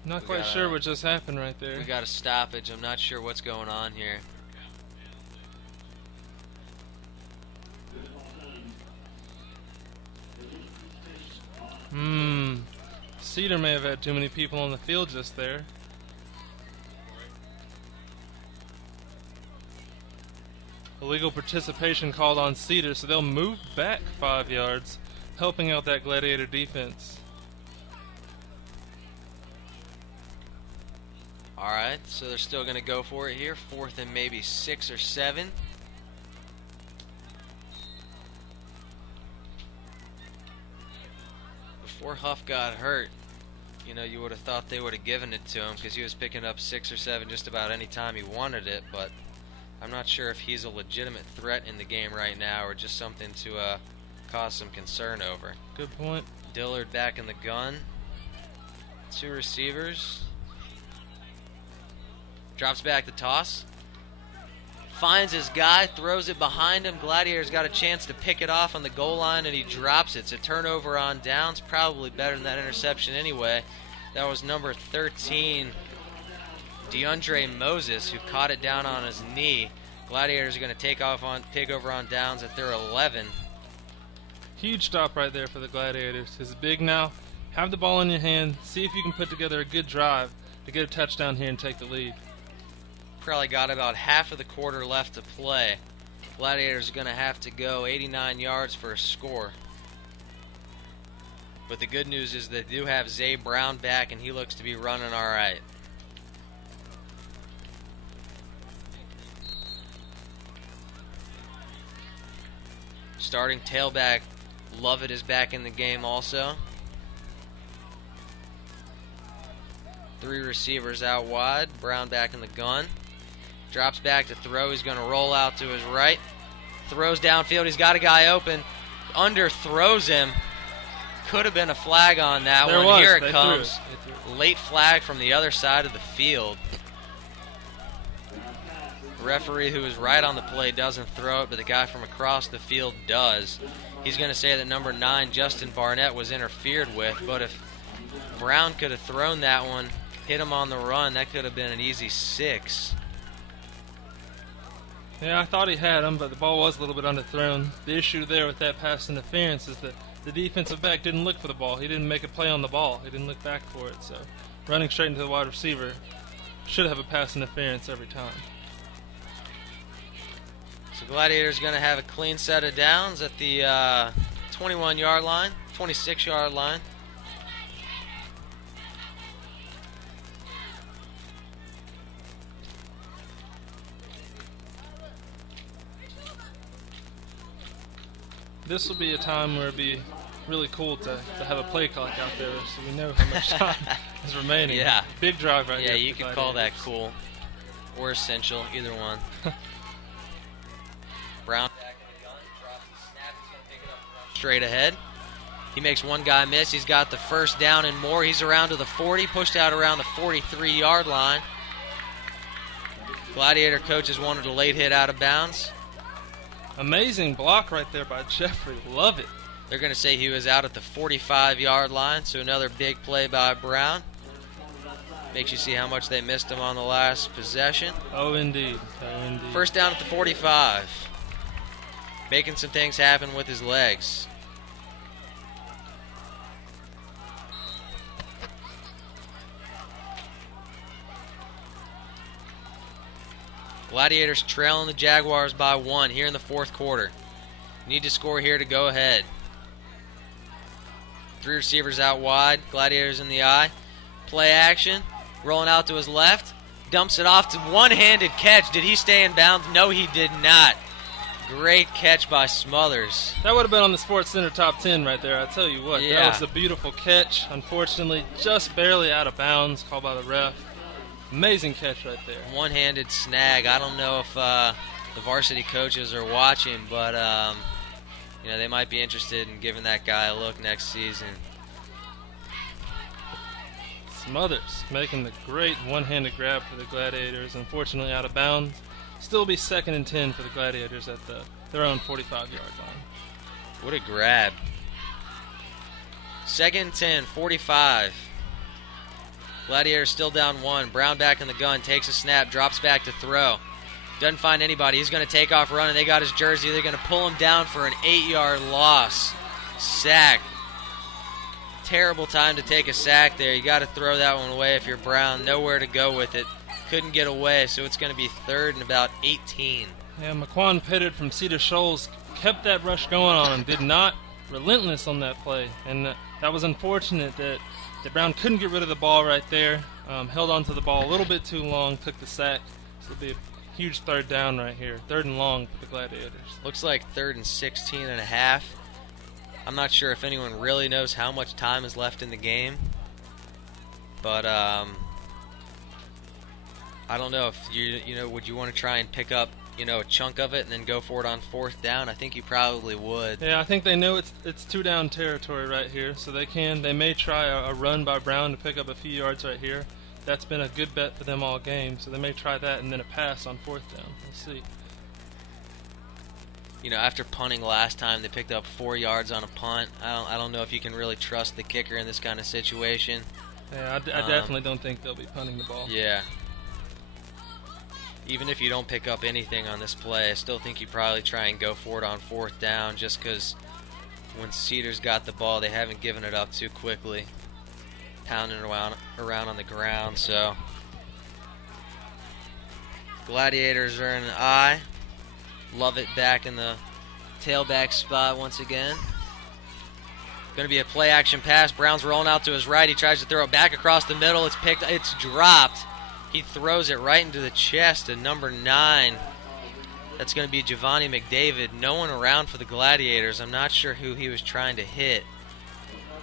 Not quite sure what just happened right there. We got a stoppage. I'm not sure what's going on here. Cedar may have had too many people on the field just there. Illegal participation called on Cedar, so they'll move back 5 yards, helping out that Gladiator defense. Alright, so they're still going to go for it here. 4th and maybe 6 or 7. Before Huff got hurt, you know, you would have thought they would have given it to him because he was picking up 6 or 7 just about any time he wanted it, but I'm not sure if he's a legitimate threat in the game right now or just something to cause some concern over. Good point. Dillard back in the gun. 2 receivers. Drops back the toss. Finds his guy, throws it behind him. Gladiator's got a chance to pick it off on the goal line, and he drops it. It's a turnover on downs, probably better than that interception anyway. That was number 13, DeAndre Moses, who caught it down on his knee. Gladiators are going to take over on downs at their 11. Huge stop right there for the Gladiators. It's big now. Have the ball in your hand. See if you can put together a good drive to get a touchdown here and take the lead. Probably got about half of the quarter left to play. Gladiators are going to have to go 89 yards for a score. But the good news is they do have Zay Brown back, and he looks to be running all right. Starting tailback Lovett is back in the game also. 3 receivers out wide. Brown back in the gun. Drops back to throw. He's going to roll out to his right. Throws downfield. He's got a guy open. Underthrows him. Could have been a flag on that one. Here it comes. Late flag from the other side of the field. The referee, who is right on the play, doesn't throw it, but the guy from across the field does. He's going to say that number 9, Justin Barnett, was interfered with, but if Brown could have thrown that one, hit him on the run, that could have been an easy 6. Yeah, I thought he had him, but the ball was a little bit underthrown. The issue there with that pass interference is that the defensive back didn't look for the ball. He didn't make a play on the ball. He didn't look back for it. So running straight into the wide receiver should have a pass interference every time. So Gladiators going to have a clean set of downs at the 21-yard line, 26-yard line. This will be a time where it'd be really cool to have a play clock out there so we know how much time is remaining. Yeah. Big drive right here. Yeah, you could call that cool or essential, either one. Brown back in the gun, drops the snap, he's going to pick it up and run straight ahead. He makes one guy miss. He's got the first down and more. He's around to the 40, pushed out around the 43-yard line. Gladiator coaches wanted a late hit out of bounds. Amazing block right there by Jeffrey. Love it. They're going to say he was out at the 45-yard line, so another big play by Brown. Makes you see how much they missed him on the last possession. Oh, indeed. Oh, indeed. First down at the 45. Making some things happen with his legs. Gladiators trailing the Jaguars by 1 here in the 4th quarter. Need to score here to go ahead. 3 receivers out wide. Gladiators in the eye. Play action. Rolling out to his left. Dumps it off to one-handed catch. Did he stay in bounds? No, he did not. Great catch by Smothers. That would have been on the Sports Center top 10 right there. I tell you what, Yeah. That was a beautiful catch. Unfortunately, just barely out of bounds, called by the ref. Amazing catch right there. One-handed snag. I don't know if the varsity coaches are watching, but they might be interested in giving that guy a look next season. Smothers making the great one-handed grab for the Gladiators. Unfortunately, out of bounds. Still be 2nd and 10 for the Gladiators at their own 45-yard line. What a grab. 2nd and 10, 45. Gladiators still down 1. Brown back in the gun, takes a snap, drops back to throw. Doesn't find anybody. He's going to take off running. They got his jersey. They're going to pull him down for an 8-yard loss. Sack. Terrible time to take a sack there. You got to throw that one away if you're Brown. Nowhere to go with it. Couldn't get away, so it's going to be 3rd and about 18. Yeah, McQuan Pitted from Cedar Shoals kept that rush going on and did not relentless on that play. And that was unfortunate that Brown couldn't get rid of the ball right there. Held on to the ball a little bit too long, took the sack. So it'll be a huge 3rd down right here. 3rd and long for the Gladiators. Looks like 3rd and 16 and a half. I'm not sure if anyone really knows how much time is left in the game. But I don't know if would you want to try and pick up, a chunk of it and then go for it on 4th down? I think you probably would. Yeah, I think they know it's 2-down territory right here, so they may try a run by Brown to pick up a few yards right here. That's been a good bet for them all game, so they may try that and then a pass on 4th down. We'll see. After punting last time, they picked up 4 yards on a punt. I don't know if you can really trust the kicker in this kind of situation. Yeah, I definitely don't think they'll be punting the ball. Yeah. Even if you don't pick up anything on this play, I still think you probably try and go for it on 4th down, just because when Cedar's got the ball, they haven't given it up too quickly. Pounding around on the ground, so. Gladiators are in an I. Love it back in the tailback spot once again. Going to be a play action pass. Brown's rolling out to his right. He tries to throw it back across the middle. It's dropped. He throws it right into the chest of number 9. That's going to be Giovanni McDavid. No one around for the Gladiators. I'm not sure who he was trying to hit.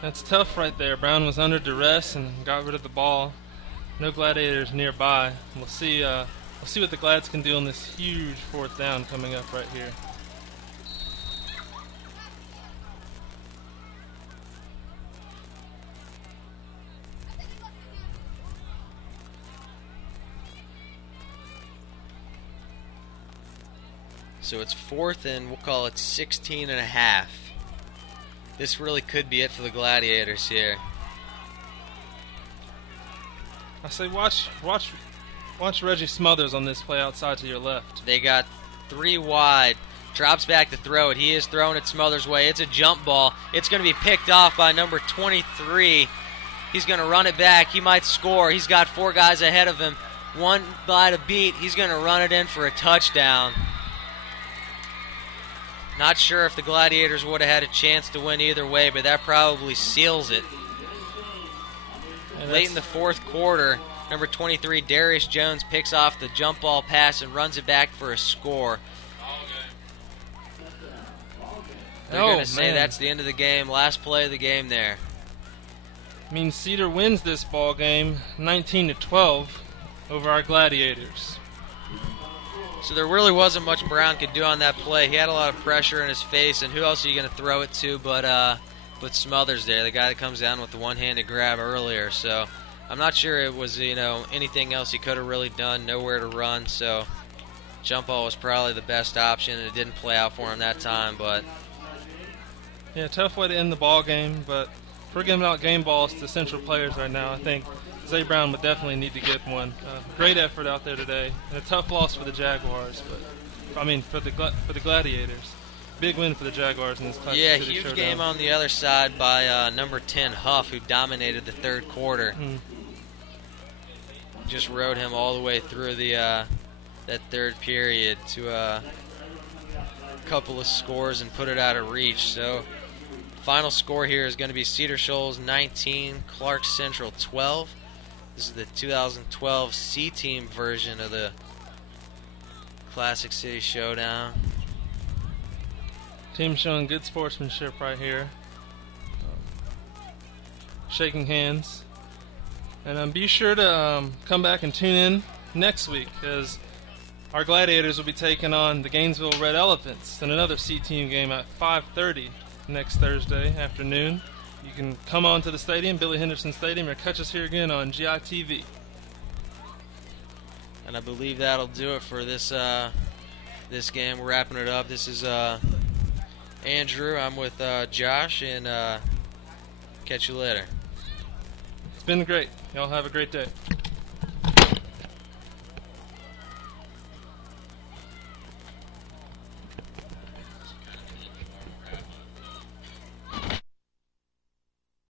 That's tough right there. Brown was under duress and got rid of the ball. No Gladiators nearby. We'll see what the Glads can do on this huge 4th down coming up right here. So it's 4th and we'll call it 16 and a half. This really could be it for the Gladiators here. I say watch Reggie Smothers on this play outside to your left. They got 3 wide. Drops back to throw it. He is throwing it Smothers' way. It's a jump ball. It's going to be picked off by number 23. He's going to run it back. He might score. He's got 4 guys ahead of him. 1 by to beat. He's going to run it in for a touchdown. Not sure if the Gladiators would have had a chance to win either way, but that probably seals it. Late in the 4th quarter, number 23, Darius Jones, picks off the jump ball pass and runs it back for a score. They're going to say that's the end of the game. Last play of the game there. Means Cedar wins this ball game 19-12 over our Gladiators. So there really wasn't much Brown could do on that play. He had a lot of pressure in his face, and who else are you going to throw it to but Smothers there, the guy that comes down with the one-handed grab earlier. So I'm not sure it was anything else he could have really done. Nowhere to run, so jump ball was probably the best option, and it didn't play out for him that time. But yeah, tough way to end the ball game. But if we're giving out game balls to Central players right now, I think Zay Brown would definitely need to get one. Great effort out there today, and a tough loss for the Jaguars. But for the Gladiators, big win for the Jaguars in this Classic City huge showdown. game on the other side by number 10 Huff, who dominated the 3rd quarter. Just rode him all the way through that 3rd period to a couple of scores and put it out of reach. So final score here is going to be Cedar Shoals 19, Clarke Central 12. This is the 2012 C-Team version of the Classic City Showdown. Team showing good sportsmanship right here. Shaking hands. And be sure to come back and tune in next week, because our Gladiators will be taking on the Gainesville Red Elephants in another C-Team game at 5:30 next Thursday afternoon. You can come on to the stadium, Billy Henderson Stadium, or catch us here again on GITV. And I believe that'll do it for this this game. We're wrapping it up. This is Andrew. I'm with Josh, and catch you later. It's been great. Y'all have a great day.